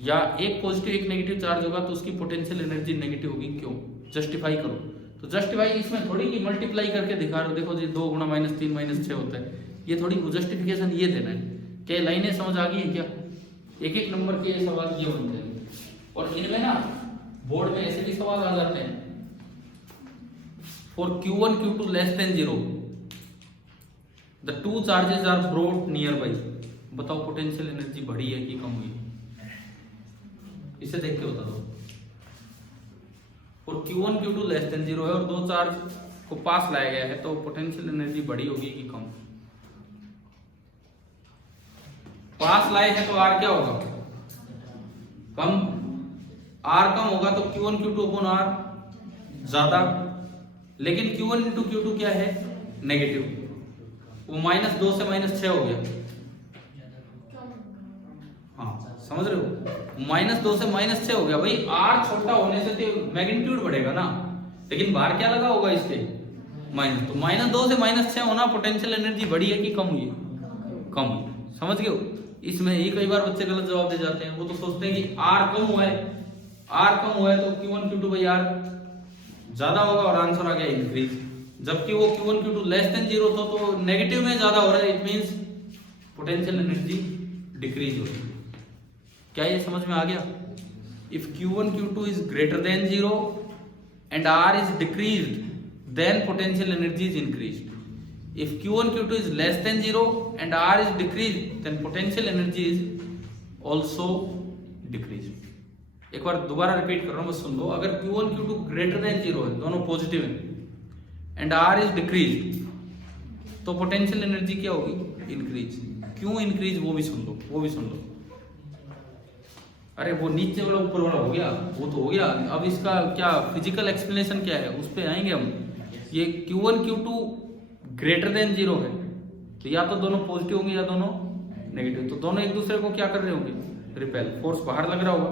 या एक पॉजिटिव एक नेगेटिव चार्ज होगा तो उसकी पोटेंशियल एनर्जी नेगेटिव होगी, क्यों? जस्टिफाई करो। तो जस्टिफाई इसमें थोड़ी कि मल्टीप्लाई करके दिखा रहे हो, देखो जी 2 गुणा -3 -6 होता है, ये थोड़ी जस्टिफिकेशन ये देना है। क्या लाइनें समझ आ गई है क्या? एक एक नंबर के सवाल ये बनते हैं, और इनमें ना बोर्ड में ऐसे भी सवाल आ जाते हैं। For Q1 Q2 less than 0 the two charges are brought near by, बताओ पोटेंशियल एनर्जी बढ़ी है कि कम हुई? इसे देख के बता दो। और Q1 Q2 लेस देन 0 है और दो चार्ज को पास लाया गया है, तो पोटेंशियल एनर्जी बढ़ी होगी कि कम? पास लाए हैं तो R क्या होगा? कम। R कम होगा तो Q1 Q2 अपॉन R ज्यादा, लेकिन Q1 into Q2 क्या है? नेगेटिव, वो -2 से -6 हो गया। हाँ समझ रहे हो? -2 से -6 हो गया। भाई R छोटा होने से तो मैग्नीट्यूड बढ़ेगा ना, लेकिन बाहर क्या लगा होगा इसके? माइनस। तो -2 से -6 होना, पोटेंशियल एनर्जी बढ़ी है कि कम हुई? कम हुई। समझ गए हो? इसमें ही कई बार बच्चे गलत जवाब दे जाते हैं। वो तो सोचते हैं कि R कम हुआ है, R कम हुआ है तो Q1 Q2 भाई R ज्यादा होगा, और आंसर आ गया इंक्रीज। जबकि वो Q1 Q2 लेस देन 0 तो नेगेटिव में ज्यादा हो रहा है, it means potential energy decrease हो रही है। क्या ये समझ में आ गया? If Q1 Q2 is greater than 0 and R is decreased then potential energy is increased. If Q1 Q2 is less than 0 and R is decreased, then potential energy is also decreased. एक बार दोबारा repeat कर रहा हूँ, बस सुन लो. अगर Q1 Q2 greater than 0 है, दोनों positive हैं, and R is decreased, तो पोटेंशियल एनर्जी क्या होगी? इंक्रीज. क्यों इंक्रीज वो भी सुन लो, वो भी सुन लो. अरे वो नीचे वाला ऊपर वाला हो गया, वो तो हो गया. अब इसका क्या फिजिकल एक्सप्लेनेशन क्या है, उस पर आएंगे हम. ये Q1 Q2 ग्रेटर देन 0 है, तो या तो दोनों पॉजिटिव होंगे या दोनों नेगेटिव. तो दोनों एक दूसरे को क्या कर रहे होंगे? रिपेल. फोर्स बाहर लग रहा होगा.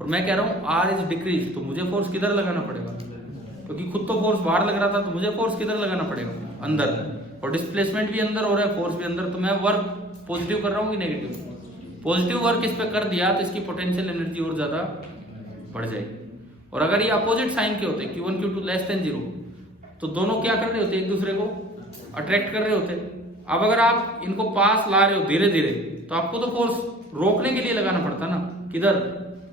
और मैं कह रहा हूँ R इज डिक्रीज, तो मुझे फोर्स किधर लगाना पड़ेगा? क्योंकि खुद तो फोर्स बाहर लग रहा था, तो मुझे फोर्स किधर लगाना पड़ेगा? अंदर. और डिस्प्लेसमेंट भी अंदर हो रहा है, फोर्स भी अंदर. तो मैं वर्क पॉजिटिव कर रहा हूँ कि नेगेटिव? पॉजिटिव वर्क इस पे कर दिया तो इसकी पोटेंशियल एनर्जी और ज्यादा बढ़ जाएगी. और अगर ये अपोजिट साइन के होते, Q1 Q2 लेस देन 0, तो दोनों क्या कर रहे होते? एक दूसरे को अट्रैक्ट कर रहे होते. अब अगर आप इनको पास ला रहे हो धीरे धीरे, तो आपको तो फोर्स रोकने के लिए लगाना पड़ता ना, किधर?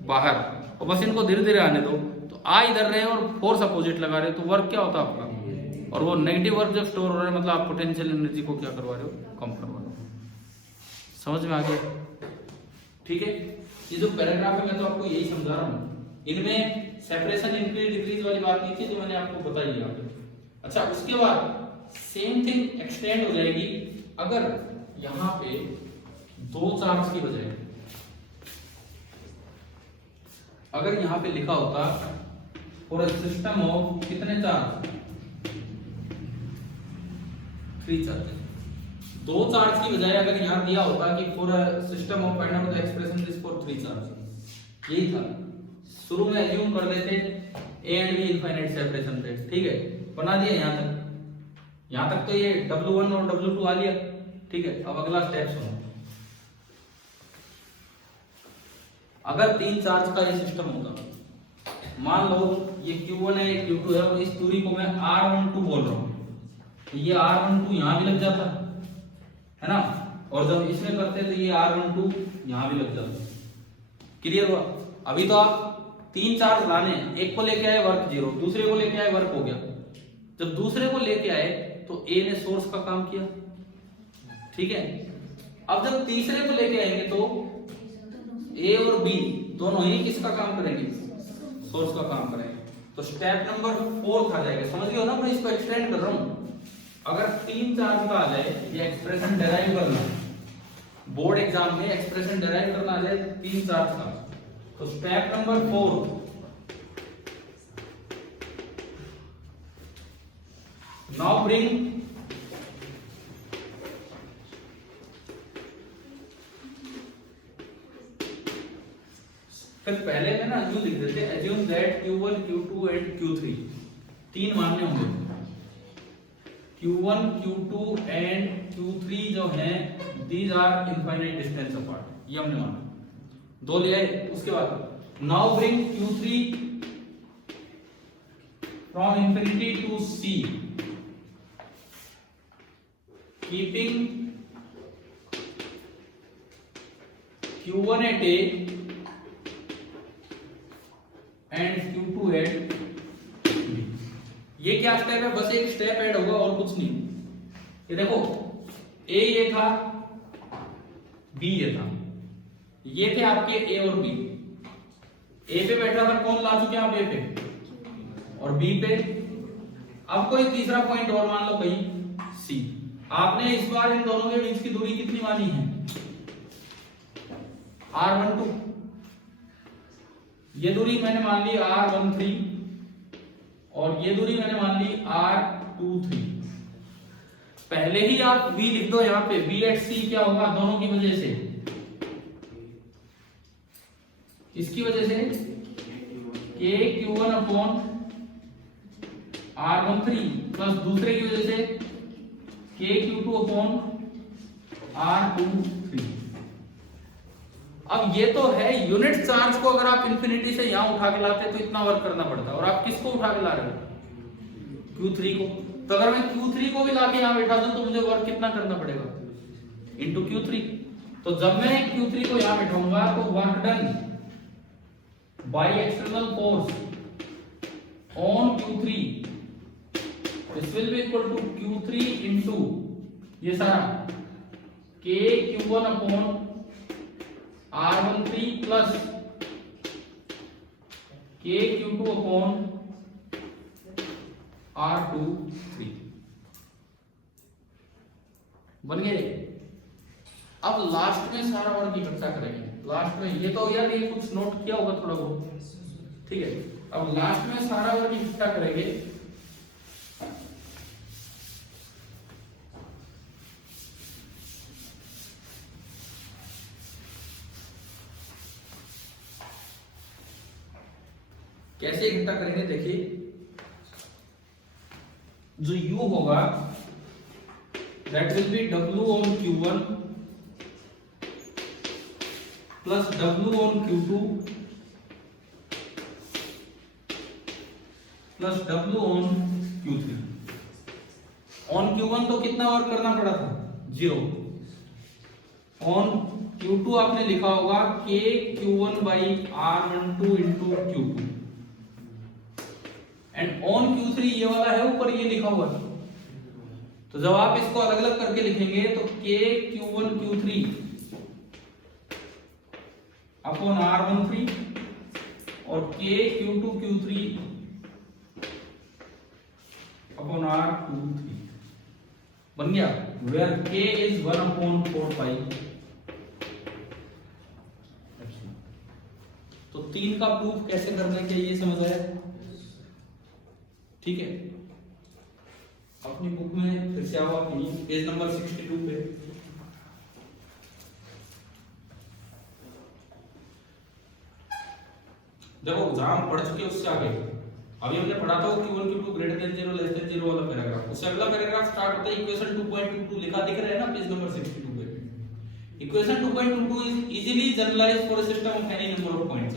बाहर. और बस इनको धीरे धीरे आने दो, तो आ इधर रहे और फोर्स अपोजिट लगा रहे हो, तो वर्क क्या होता आपका? और वो नेगेटिव वर्क जब स्टोर हो रहा है, मतलब आप पोटेंशियल एनर्जी को क्या करवा रहे हो? कम करवा रहे हो. समझ में आ गया? ठीक है. ये जो पैराग्राफ है मैं तो आपको यही समझा रहा हूँ. इनमें सेपरेशन इंक्रीज डिक्रीज वाली बात नहीं थी जो मैंने आपको बताई यहाँ पे. अच्छा, उसके बाद सेम थिंग एक्सटेंड हो जाएगी अगर यहां पे दो चार्ज की बजाय अगर यहां पे लिखा होता फॉर अ सिस्टम ऑफ कितने चार्ज? 3 चार्ज. दो चार्ज की बजाय अगर यहां दिया होता कि for a system of find out the expression is for 3 charge, यही था. शुरू में एज्यूम कर लेते A and B infinite separation पे. ठीक है, बना दिया यहां तक. यहां तक तो ये W1 और W2 आ लिया. ठीक है, अब अगला स्टेप सुनो. अगर 3 चार्ज का ये सिस्टम होता, मान लो ये Q1 है, ये Q2 है, और इस दूरी को मैं R12 बोल रहा हूं, तो ये R12 यहां भी लग जाता है ना. और जब इसमें करते तो ये R12 यहां भी लग जाता. क्लियर हुआ? अभी तो आप 3 चार्ज लाने, एक को लेके आए वर्क 0, दूसरे को लेके आए वर्क हो गया. जब दूसरे को लेके आए तो A ने सोर्स का काम किया. ठीक है. अब जब तीसरे को लेके आएंगे तो A और B दोनों ही किसका काम करेंगे? सोर्स का काम करेंगे. तो स्टेप नंबर 4 आ जाएगा. समझ गए हो ना? मैं इसको एक्सटेंड कर रहा हूं. अगर 3 चार्ज का आ जाए, ये एक्सप्रेशन डेराइव करना, बोर्ड एग्जाम में एक्सप्रेशन डेराइव करना आ जाए 3 चार्ज का, तो स्टेप नंबर 4 now bring फिर पहले में ना यूं लिख देते, assume that Q1 Q2 and Q3 तीन मान्य होंगे. Q1 Q2 and Q3 जो हैं these are infinite distance apart. ये हमने माना. दो ले आए. उसके बाद now bring Q3 from infinity to C, keeping Q1 at A and Q2 at B. ये क्या स्टेप है? बस एक स्टेप ऐड होगा और कुछ नहीं. ये देखो, A ये था, B ये था, ये थे आपके A और B. A पे बैठा था कौन? ला चुके हैं आप A पे, और B पे अब कोई तीसरा पॉइंट और मान लो कहीं C. आपने इस बार इन दोनों के बीच की दूरी कितनी मानी है? R12. ये दूरी मैंने मान ली R13 और ये दूरी मैंने मान ली R23. पहले ही आप V लिख दो यहां पे. B at C क्या होगा? दोनों की वजह से, इसकी वजह से K Q1 upon R13 plus दूसरे की वजह से K Q2 अपॉन R23. अब ये तो है यूनिट चार्ज को अगर आप इंफिनिटी से यहां उठा के लाते तो इतना वर्क करना पड़ता, और आप किसको उठा के ला रहे हो? Q3 को. तो अगर मैं Q3 को भी लाके यहां बैठा दूं तो मुझे वर्क कितना करना पड़ेगा? Into Q3. तो जब मैं Q3 को यहां बैठाऊंगा तो work done by external force on Q3 this will be equal to Q3 into ये सारा K Q1 upon R13 plus K Q2 upon R23 बन गए। अब लास्ट में सारा वर्क इकट्ठा करेंगे। लास्ट में ये तो यार ये कुछ नोट किया होगा थोड़ा बहुत, ठीक है। अब लास्ट में सारा वर्क इकट्ठा करेंगे। कैसे इकट्ठा करेंगे देखिए, जो U होगा that will be W on Q1 plus W on Q2 plus W on Q3। on Q1 तो कितना वर्क करना पड़ा था 0। on Q2 आपने लिखा होगा K Q1 by R12 into Q2 and on Q3 ये वाला है ऊपर ये लिखा हुआ। तो जब आप इसको अलग अलग करके लिखेंगे तो K Q1 Q3 upon R13 और K Q2 Q3 upon R23 बन गया, वेयर K इज 1 अपॉन 4 पाई। तो 3 का प्रूफ कैसे करना चाहिए समझ आया, ठीक है। अपनी बुक में फिर से आओ अपनी पेज नंबर 62 पे। देखो जहां हम पढ़ चुके उससे आगे अभी हमने पढ़ा था Q1 Q2 greater than 0 less than 0 वाला पैराग्राफ। उससे अगला पैराग्राफ स्टार्ट होता है इक्वेशन 2.22 लिखा दिख रहा है ना पेज नंबर 62 पे। Equation 2.22 is easily generalized for a system of any number of points.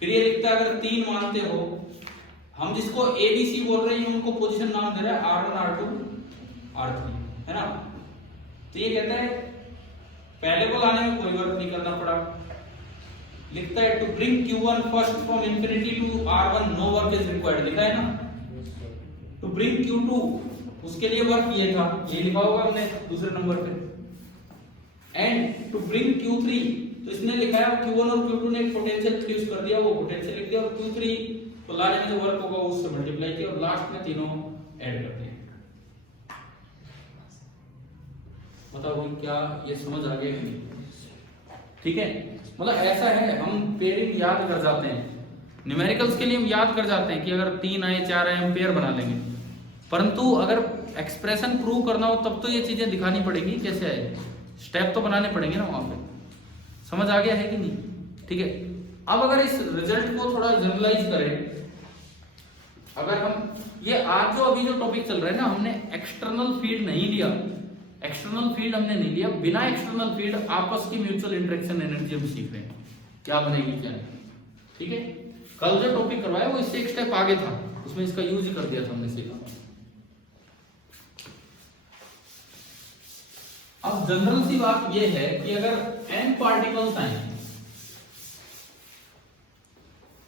फिर ये लिखता है अगर 3 मानते हो, हम जिसको ABC बोल रहे हैं उनको पोजीशन नाम दे रहा है R1 R2 R3 है ना। तो ये कहता है पहले को लाने में कोई वर्क नहीं करना पड़ा। लिखता है to bring Q1 first from infinity to R1 no work is required, लिखा है ना। टू ब्रिंग Q2 उसके लिए वर्क ये था, ये लिखा होगा हमने दूसरे नंबर पे। एंड टू ब्रिंग Q3 तो इसने लिखा है Q1 और Q2 ने एक पोटेंशियल फ्यूज कर दिया, वो पोटेंशियल लिख दिया और Q3 तो लाने में जो वर्क होगा उससे मल्टीप्लाई किया और लास्ट में तीनों ऐड कर दिए। बताओ क्या ये समझ आ गया कि नहीं, ठीक है। मतलब ऐसा है हम पेयरिंग याद कर जाते हैं, न्यूमेरिकल्स के लिए हम याद कर जाते हैं कि अगर 3 आए 4 आए हम पेयर बना लेंगे, परंतु अगर एक्सप्रेशन प्रूव करना हो तब तो ये चीजें दिखानी पड़ेगी कैसे आए, स्टेप तो बनाने पड़ेंगे ना वहां पे। समझ आ गया है कि नहीं, ठीक है। अब अगर इस रिजल्ट को थोड़ा जनरलाइज करें, अगर हम ये आज जो अभी जो टॉपिक चल रहा है ना, हमने एक्सटर्नल फील्ड नहीं लिया, एक्सटर्नल फील्ड हमने नहीं लिया। बिना एक्सटर्नल फील्ड आपस की म्यूचुअल इंटरेक्शन एनर्जी हम सीख रहे हैं क्या बनेगी क्या नहीं, ठीक है। कल जो टॉपिक करवाया वो इससे एक स्टेप आगे था, उसमें इसका यूज ही कर दिया था हमने सीखा। अब जनरल सी बात ये है कि अगर n पार्टिकल्स आए,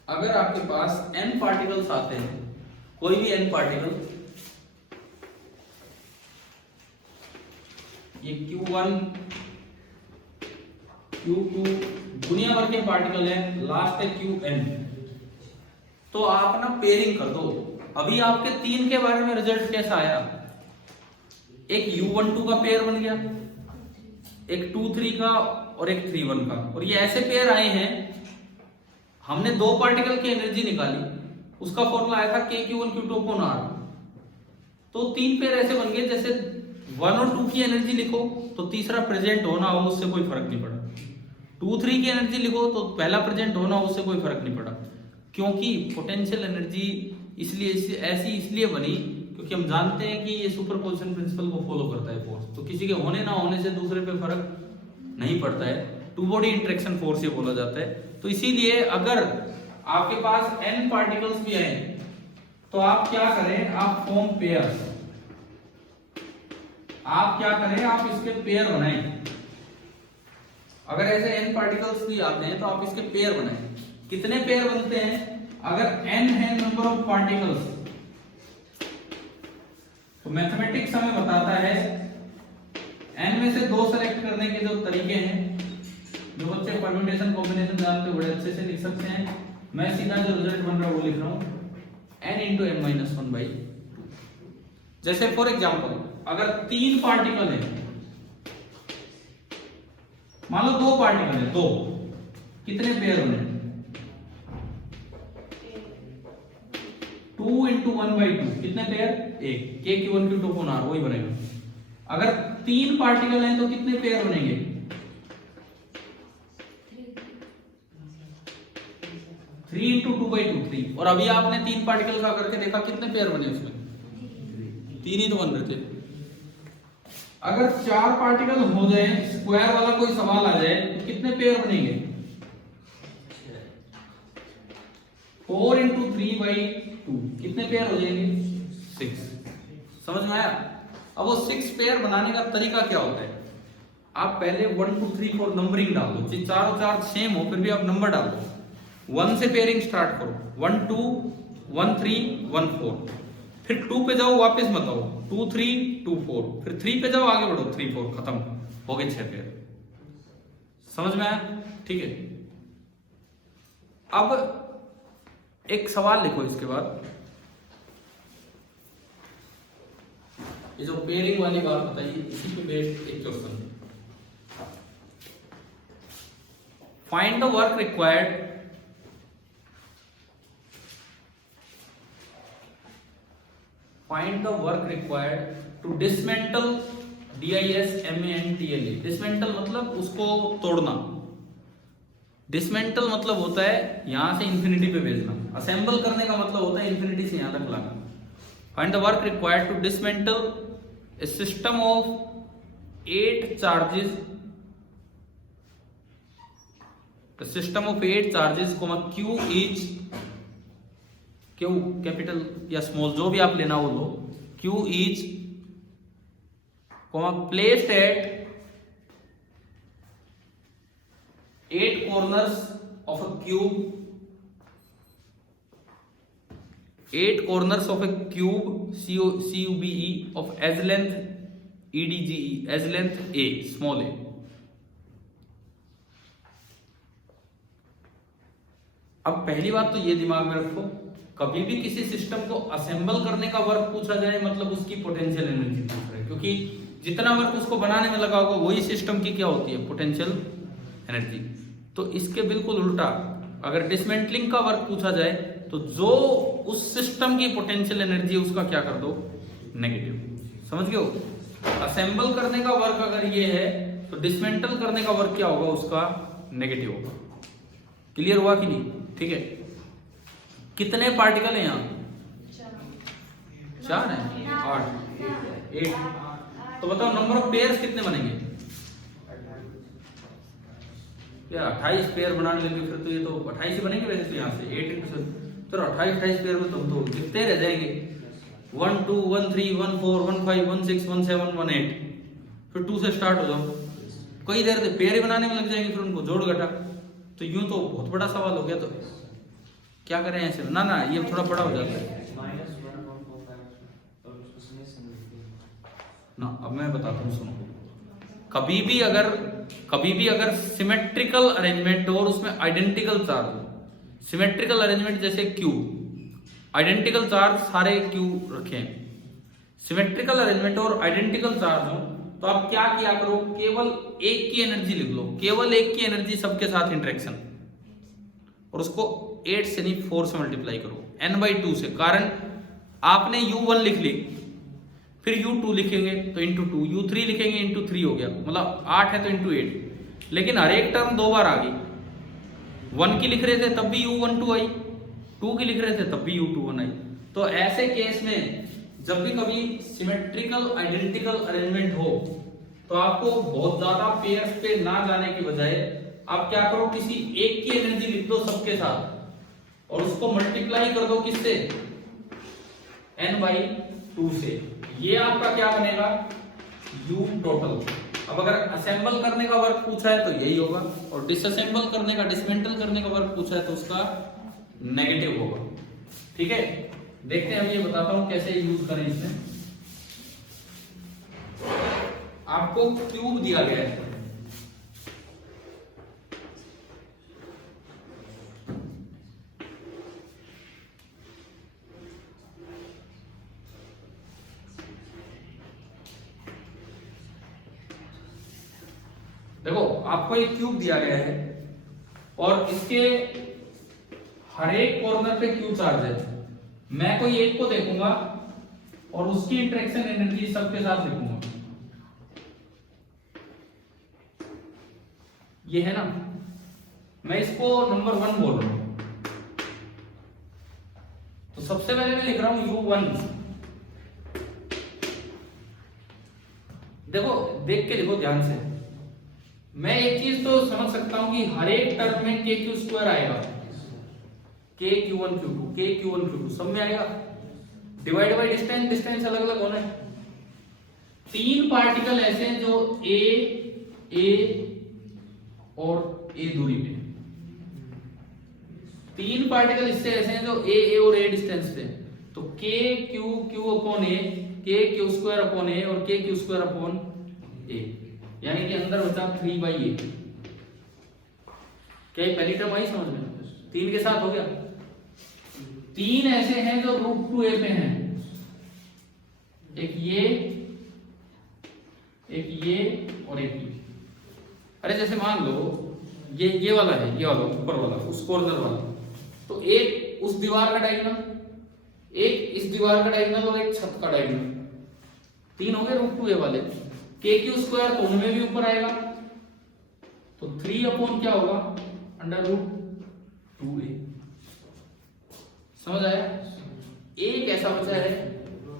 अगर आपके पास n पार्टिकल्स आते हैं, कोई भी n पार्टिकल, ये Q1 Q2 दुनिया भर के पार्टिकल है, लास्ट है Qn, तो आप ना पेयरिंग कर दो। अभी आपके 3 के बारे में रिजल्ट कैसा आया, एक U12 का पेयर बन गया, एक 2-3 का और एक 3-1 का, और ये ऐसे पेयर आए हैं। हमने 2 पार्टिकल की एनर्जी निकाली, उसका फॉर्मूला आया था K Q1 Q2 upon R। तो 3 पेयर ऐसे बन गए जैसे 1 और 2 की एनर्जी लिखो तो तीसरा प्रेजेंट होना हो उससे कोई फर्क नहीं पड़ा, 2-3 की एनर्जी लिखो तो पहला प्रेजेंट होना हो उससे कोई फर्क नहीं पड़ा। क्योंकि पोटेंशियल एनर्जी इसलिए ऐसी इसलिए बनी क्योंकि हम जानते हैं कि ये सुपरपोजिशन प्रिंसिपल को फॉलो करता है फोर्स, तो किसी के होने ना होने से दूसरे पे फर्क नहीं पड़ता है, टू बॉडी इंटरेक्शन फोर्स ये बोला जाता है। तो इसीलिए अगर आपके पास n पार्टिकल्स भी हैं तो आप क्या करें, आप फॉर्म पेयर, आप क्या करें, आप इसके पेयर बनाएं। अगर ऐसे n पार्टिकल्स भी आते हैं तो आप इसके पेयर बनाएं। कितने पेयर बनते हैं? अगर n है नंबर ऑफ पार्टिकल्स, तो मैथमेटिक्स हमें बताता है n में से 2 सेलेक्ट करने के जो तरीके हैं, जो बच्चे परम्यूटेशन कॉम्बिनेशन जानते हो बड़े अच्छे से लिख सकते हैं। मैं सीधा जो रिजल्ट बन रहा है वो लिख रहा हूं, n into n-1/2। जैसे फॉर एग्जांपल अगर 3 पार्टिकल है, मान लो 2 पार्टिकल है, 2, कितने पेयर बने? 2 into 1/2, कितने पेयर? 1, k q1 q2 कौन आ वही बनेगा। अगर 3 पार्टिकल हैं तो कितने पेयर बनेंगे? 3 into 2/2, 3। और अभी आपने 3 पार्टिकल का करके देखा कितने पेयर बने उसमें? 3 ही तो बन रहे थे। अगर 4 पार्टिकल हो जाए, स्क्वायर वाला कोई सवाल आ जाए, तो कितने पेयर बनेंगे? 4 into 3/2, कितने पेयर हो जाएंगे? 6। समझ में आया? अब वो 6 पेयर बनाने का तरीका क्या होता है? आप पहले 1 2 3 4 नंबरिंग डाल दो, चाहे चारों चार सेम हो फिर भी आप नंबर डाल दो। 1 से पेयरिंग स्टार्ट करो, 1 2 1 3 1 4, फिर 2 पे जाओ वापस मत आओ, 2 3 2 4, फिर 3 पे जाओ आगे बढ़ो, 3 4, खत्म हो गए 6 पेयर। समझ में आया? ठीक है। अब एक सवाल लिखो इसके बाद, ये जो पेयरिंग वाली बात बताइए इसी पे बेस्ड एक question. Find the work required to dismantle dismantle। dismantle मतलब उसको तोड़ना, डिसमेंटल मतलब होता है यहां से इंफिनिटी पे भेजना, असेंबल करने का मतलब होता है इंफिनिटी से यहां तक लाना। Find the work required to dismantle a system of 8 charges, the system of 8 charges, Q is, Q capital या स्मॉल जो भी आप लेना वो लो, Q is placed at 8 corners of a cube, 8 corners of a cube cube of as length edge, as length a, small a। अब पहली बात तो ये दिमाग में रखो, कभी भी किसी सिस्टम को असेंबल करने का वर्क पूछा जाए मतलब उसकी पोटेंशियल एनर्जी पूछ रहे हैं, क्योंकि जितना वर्क उसको बनाने में लगा होगा वही सिस्टम की क्या होती है? Potential energy. तो इसके बिल्कुल उल्टा, अगर डिसमेंटलिंग का वर्क पूछा जाए तो जो उस सिस्टम की पोटेंशियल एनर्जी उसका क्या कर दो? नेगेटिव। समझ गए हो? असेंबल करने का वर्क अगर ये है तो डिसमेंटल करने का वर्क क्या होगा? उसका नेगेटिव होगा। क्लियर हुआ कि नहीं? ठीक है। कितने पार्टिकल है यहाँ? 4 है, 8 8। तो बताओ नंबर ऑफ पेयर्स कितने बनेंगे? क्या 28 पेयर बनाने लगे फिर तो ये तो 28 ही बनेंगे वैसे तो यहाँ से 8 into 7, तो 28 पेयर में तुम तो कितने रह जाएंगे? 1 2 1 3 1 4 1 5 1 6 1 7 1 8, फिर 2 से स्टार्ट हो जाओ, कई देर से पेयर ही बनाने में लग जाएंगे, फिर उनको जोड़ घटा। तो यूं तो बहुत बड़ा सवाल हो गया, तो क्या करें ऐसे? ना ये थोड़ा बड़ा हो जाता है ना। अब मैं बताता हूँ, सुनो। कभी भी अगर सिमेट्रिकल अरेंजमेंट और उसमें आइडेंटिकल चार्ज हो, सिमेट्रिकल अरेंजमेंट जैसे क्यू, आइडेंटिकल चार्ज सारे क्यू रखे हैं, सिमेट्रिकल अरेंजमेंट और आइडेंटिकल चार्ज हो, तो आप क्या किया करो? केवल एक की एनर्जी लिख लो, केवल एक की एनर्जी सबके साथ इंटरेक्शन, और उसको 8 से नहीं 4 से मल्टीप्लाई करो, n/2 से। कारण आपने u1 लिख ली, फिर u2 लिखेंगे तो इंटू 2, u3 लिखेंगे इंटू 3 हो गया, मतलब 8 है तो इंटू 8। लेकिन हर एक टर्म 2 बार आ गई, 1 की लिख रहे थे तब भी u12 आई, 2 की लिख रहे थे तब भी u21 आई। तो ऐसे केस में जब भी कभी सिमेट्रिकल आइडेंटिकल अरेंजमेंट हो तो आपको बहुत ज्यादा पेयर्स पे ना जाने की बजाय आप क्या करो? किसी एक की एनर्जी लिख दो सबके साथ और उसको मल्टीप्लाई कर दो किससे? n/2 से। ये आपका क्या बनेगा? u total. अब अगर असेंबल करने का वर्क पूछा है तो यही होगा, और डिसअसेंबल करने का, डिसमेंटल करने का वर्क पूछा है तो उसका नेगेटिव होगा। ठीक है, देखते हैं, अब ये बताता हूं कैसे यूज करें। इसमें आपको क्यूब दिया गया है, देखो आपको एक क्यूब दिया गया है और इसके हर एक कॉर्नर पे क्यू चार्ज है। मैं कोई एक को देखूंगा और उसकी इंटरेक्शन एनर्जी सबके साथ लिखूंगा। ये है ना, मैं इसको नंबर 1 बोल रहा हूं, तो सबसे पहले मैं लिख रहा हूं U1। देखो देख के लिखो ध्यान से। मैं एक चीज तो समझ सकता हूं कि हर एक टर्म में KQ² आएगा, KQ1 Q2 KQ1 Q2 सब में आएगा। डिवाइड बाय डिस्टेंस, डिस्टेंस अलग अलग होना है। 3 पार्टिकल ऐसे हैं जो A और A दूरी पे, 3 पार्टिकल इससे ऐसे हैं जो A और A डिस्टेंस पे, तो KQ/A, KQ² और KQ² यानी कि अंदर बचा 3/A। क्या ये पहली टर्म आई समझ में? 3 के साथ हो गया। 3 ऐसे हैं जो √2A पे हैं, एक ये और एक ये। अरे जैसे मान लो ये वाला है, ये वाला ऊपर वाला, उस कॉर्नर वाला, तो एक उस दीवार का डायगोनल, एक इस दीवार का डायगोनल और एक छत का डायगोनल, 3 हो गए √2A वाले। KQ² तो उनमें भी ऊपर आएगा, तो 3 क्या होगा, √2A। समझ आया? एक ऐसा बचा है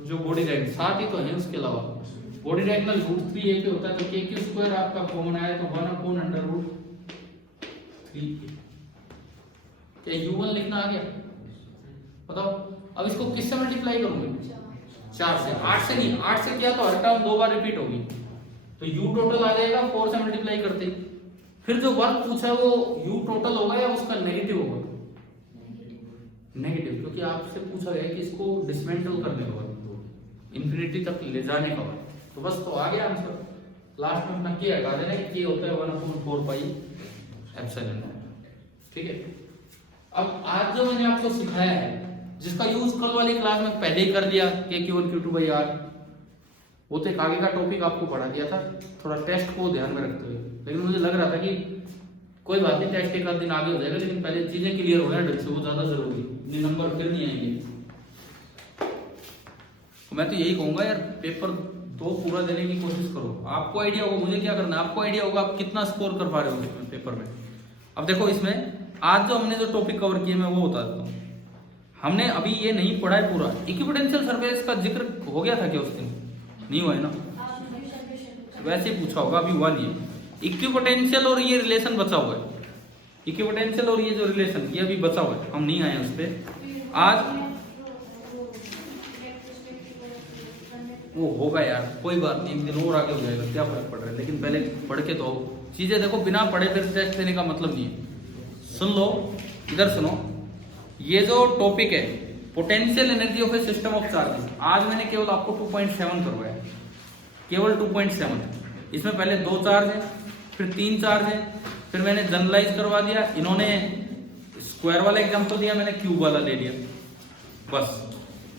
जो बॉडी डायगोनल, साथ ही तो है उसके अलावा बॉडी डायगोनल √3A पे होता है, तो KQ² आपका कॉमन आया तो 1/√3A। क्या U1 लिखना आ गया? बताओ अब इसको किससे मल्टीप्लाई करूंगे? 4 से। 8 से नहीं, 8 से किया तो हर टर्म 2 बार रिपीट होगी, तो U टोटल आ जाएगा 4 से मल्टीप्लाई करते। फिर जो वर्क पूछा है वो U टोटल होगा या उसका नेगेटिव होगा? नेगेटिव, क्योंकि आपसे पूछा गया कि इसको डिसमेंटल करने का वर्क, इंफिनिटी तक ले जाने का वर्क। तो बस तो आ गया आंसर। लास्ट में अपना K हटा देना कि K होता है 1/4πε0। ठीक है, अब आज जो मैंने आपको सिखाया है, जिसका यूज कल वाली क्लास में पहले ही कर दिया, KQ1 Q2/R, वो तो एक आगे का टॉपिक आपको पढ़ा दिया था, थोड़ा टेस्ट को ध्यान में रखते हुए। लेकिन मुझे लग रहा था कि कोई बात नहीं, टेस्ट एक आध दिन आगे हो जाएगा, लेकिन पहले चीजें क्लियर हो जाए ढंग से, वो ज्यादा जरूरी है, नंबर फिर नहीं आएंगे। तो मैं तो यही कहूंगा यार, पेपर 2 पूरा देने की कोशिश करो। आपको आइडिया होगा मुझे क्या करना है, आपको आइडिया होगा आप कितना स्कोर कर पा रहे हो इसमें पेपर में। अब देखो इसमें आज जो हमने जो टॉपिक कवर किए मैं वो बता देता हूँ। हमने अभी ये नहीं पढ़ा है पूरा, इक्विपोटेंशियल सरफेस का जिक्र हो गया था क्या उस दिन? नहीं हुआ है ना, वैसे ही पूछा होगा, अभी हुआ नहीं है। इक्विपोटेंशियल और ये रिलेशन बचा हुआ है, इक्विपोटेंशियल और ये जो रिलेशन ये अभी बचा हुआ है, हम नहीं आए उस पर आज। वो होगा यार, कोई बात नहीं, एक दिन और आगे हो जाएगा, क्या फर्क पड़ रहा है, लेकिन पहले पढ़ के तो चीजें देखो, बिना पढ़े फिर टेस्ट देने का मतलब नहीं है। सुन लो, इधर सुनो, ये जो टॉपिक है potential energy of A system of charges, आज मैंने केवल आपको 2.7 करवाया है, केवल 2.7। इसमें पहले 2 चार्ज है, फिर 3 चार्ज है, फिर मैंने जनरलाइज करवा दिया, इन्होंने स्क्वायर वाला एग्जांपल दिया, मैंने क्यूब वाला ले लिया, बस।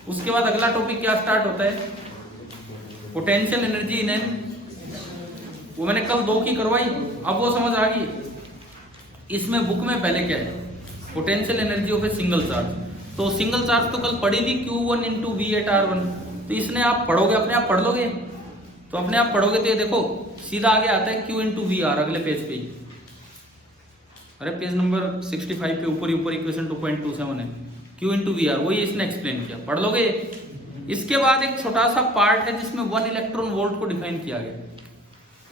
उसके बाद अगला टॉपिक क्या स्टार्ट होता है, पोटेंशियल एनर्जी इन एन, वो मैंने कल 2 की करवाई, अब वो समझ आ गई। इसमें बुक में पहले क्या है, potential energy of a single charge, तो सिंगल चार्ज तो कल पढ़ी ली, Q1 × V/R1, तो इसने आप पढ़ोगे, अपने आप पढ़ लोगे, तो अपने आप पढ़ोगे तो ये देखो सीधा आगे आता है Q × VR, अगले पेज पे ही, अरे पेज नंबर 65 पे ऊपर ही ऊपर इक्वेशन 2.27 है, Q × VR, वही इसने एक्सप्लेन किया, पढ़ लोगे। इसके बाद एक छोटा सा पार्ट है जिसमें 1 इलेक्ट्रॉन वोल्ट को डिफाइन किया गया।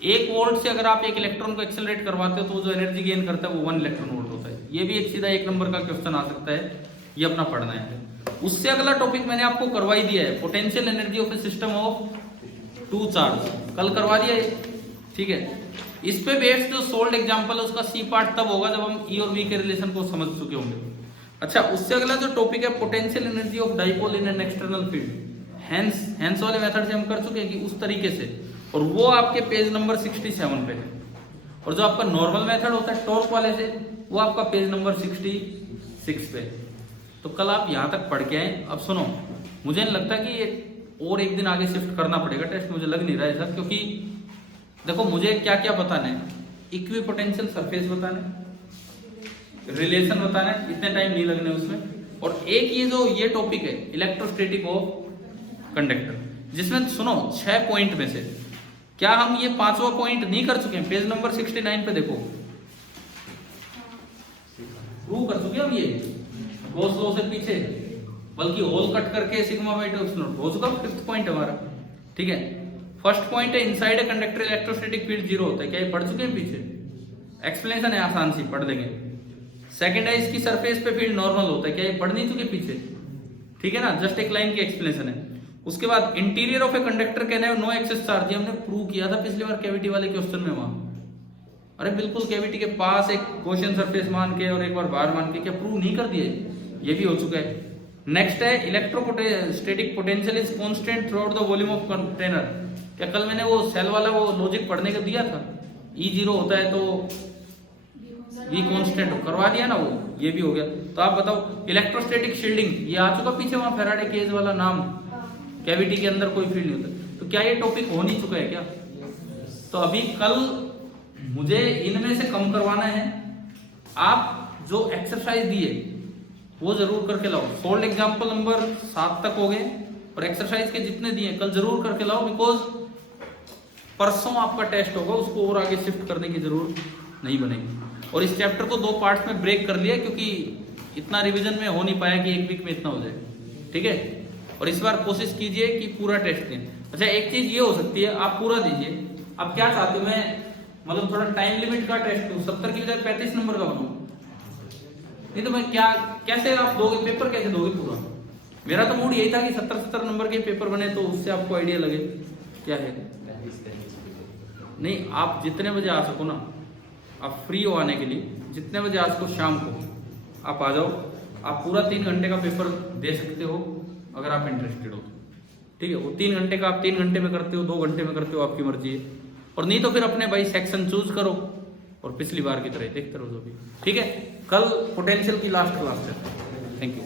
1 वोल्ट से अगर आप एक इलेक्ट्रॉन को एक्सेलरेट करवाते हो तो जो एनर्जी गेन करता है वो 1 इलेक्ट्रॉन वोल्ट होता है। ये भी एक सीधा 1 नंबर का क्वेश्चन आ सकता है, ये अपना पढ़ना है। उससे अगला टॉपिक मैंने आपको करवाई दिया है, potential energy of A system of 2 charge, कल करवा दिया है। ठीक है। इस पे बेस्ड जो सोल्ड एग्जांपल है उसका सी पार्ट तब होगा जब हम ई और वी के रिलेशन को समझ चुके होंगे। अच्छा, उससे अगला जो टॉपिक है potential energy of dipole in an external field, हैंस वाले मेथड से हम कर चुके हैं कि उस तरीके से, और वो आपके पेज नंबर 67 पे है। और जो आपका नॉर्मल मेथड होता है टॉर्क वाले से, वो आपका पेज नंबर 66 पे। तो कल आप यहाँ तक पढ़ के आए। अब सुनो, मुझे नहीं लगता कि एक दिन आगे शिफ्ट करना पड़ेगा टेस्ट, मुझे लग नहीं रहा है सर, क्योंकि देखो मुझे क्या क्या बताना है, इक्वी पोटेंशियल सरफेस बताना है, रिलेशन बताना है, इतने टाइम नहीं लगने उसमें। और एक ये टॉपिक है इलेक्ट्रोस्टैटिक ऑफ कंडक्टर, जिसमें सुनो 6 पॉइंट में से क्या हम ये 5वां पॉइंट नहीं कर चुके हैं? पेज नंबर 69 पे देखो, प्रूव कर चुके हम ये गॉस लॉ से पीछे, बल्कि होल कट करके सिग्मा बाय 2 एप्सिलॉन हो चुका। 5th पॉइंट हमारा, ठीक है। फर्स्ट पॉइंट है inside a conductor electrostatic field 0 होता है, क्या ये पढ़ चुके हैं पीछे? एक्सप्लेनेशन है आसान सी, पढ़ लेंगे। सेकंड है इसकी सरफेस पे फील्ड नॉर्मल होता है, क्या ये पढ़ नहीं चुके पीछे? ठीक है ना, जस्ट एक लाइन की एक्सप्लेनेशन है। उसके बाद interior of a conductor can have no excess charge, ये हमने प्रूव किया था पिछली बार कैविटी वाले क्वेश्चन में वहां। अरे बिल्कुल कैविटी के पास एक गॉसियन सरफेस मान के और एक बार बाहर मान के, क्या प्रूव नहीं कर दिए? ये भी हो चुका है। नेक्स्ट है electrostatic potential is constant through out the volume of container, क्या कल मैंने वो सेल वाला वो लॉजिक पढ़ने का दिया था? E0 होता है तो V कांस्टेंट करवा दिया ना, वो ये भी हो गया। तो आप बताओ इलेक्ट्रोस्टैटिक शील्डिंग, ये आ चुका पीछे वहां फैराडे केज वाला नाम, कैविटी के अंदर कोई फील्ड नहीं होता, तो क्या ये टॉपिक हो नहीं चुका है क्या? तो अभी कल मुझे इनमें से कम करवाना है। आप जो एक्सरसाइज दिए वो जरूर करके लाओ। सोल्ड एग्जांपल नंबर 7 तक हो गए, और एक्सरसाइज के जितने दिए कल जरूर करके लाओ, बिकॉज परसों आपका टेस्ट होगा, उसको और आगे शिफ्ट करने की जरूरत नहीं बनेगी। और इस चैप्टर को 2 पार्ट्स में ब्रेक कर लिया, क्योंकि इतना रिवीजन में हो नहीं पाया कि एक वीक में इतना हो जाए, ठीक है। और इस बार कोशिश कीजिए कि पूरा टेस्ट दें। अच्छा, एक चीज ये हो सकती है, आप पूरा दीजिए। आप क्या चाहते हो, मैं मतलब थोड़ा टाइम लिमिट का टेस्ट दूं, 70 की बजाय 35 नंबर का बनाऊं? नहीं तो मैं क्या, कैसे आप दोगे पेपर, कैसे दोगे पूरा? मेरा तो मूड यही था कि 70 नंबर के पेपर बने, तो उससे आपको आइडिया लगे क्या है। नहीं, आप जितने बजे आ सको ना, आप फ्री हो आने के लिए, जितने बजे आज को शाम को आप आ जाओ। आप पूरा 3 घंटे का पेपर दे सकते हो अगर आप इंटरेस्टेड हो, ठीक है। वो 3 घंटे का आप 3 घंटे में करते हो, 2 घंटे में करते हो, आपकी मर्जी है। और नहीं तो फिर अपने भाई सेक्शन चूज करो और पिछली बार की तरह देखते रहो जो भी, ठीक है। कल पोटेंशियल की लास्ट क्लास है। Thank you.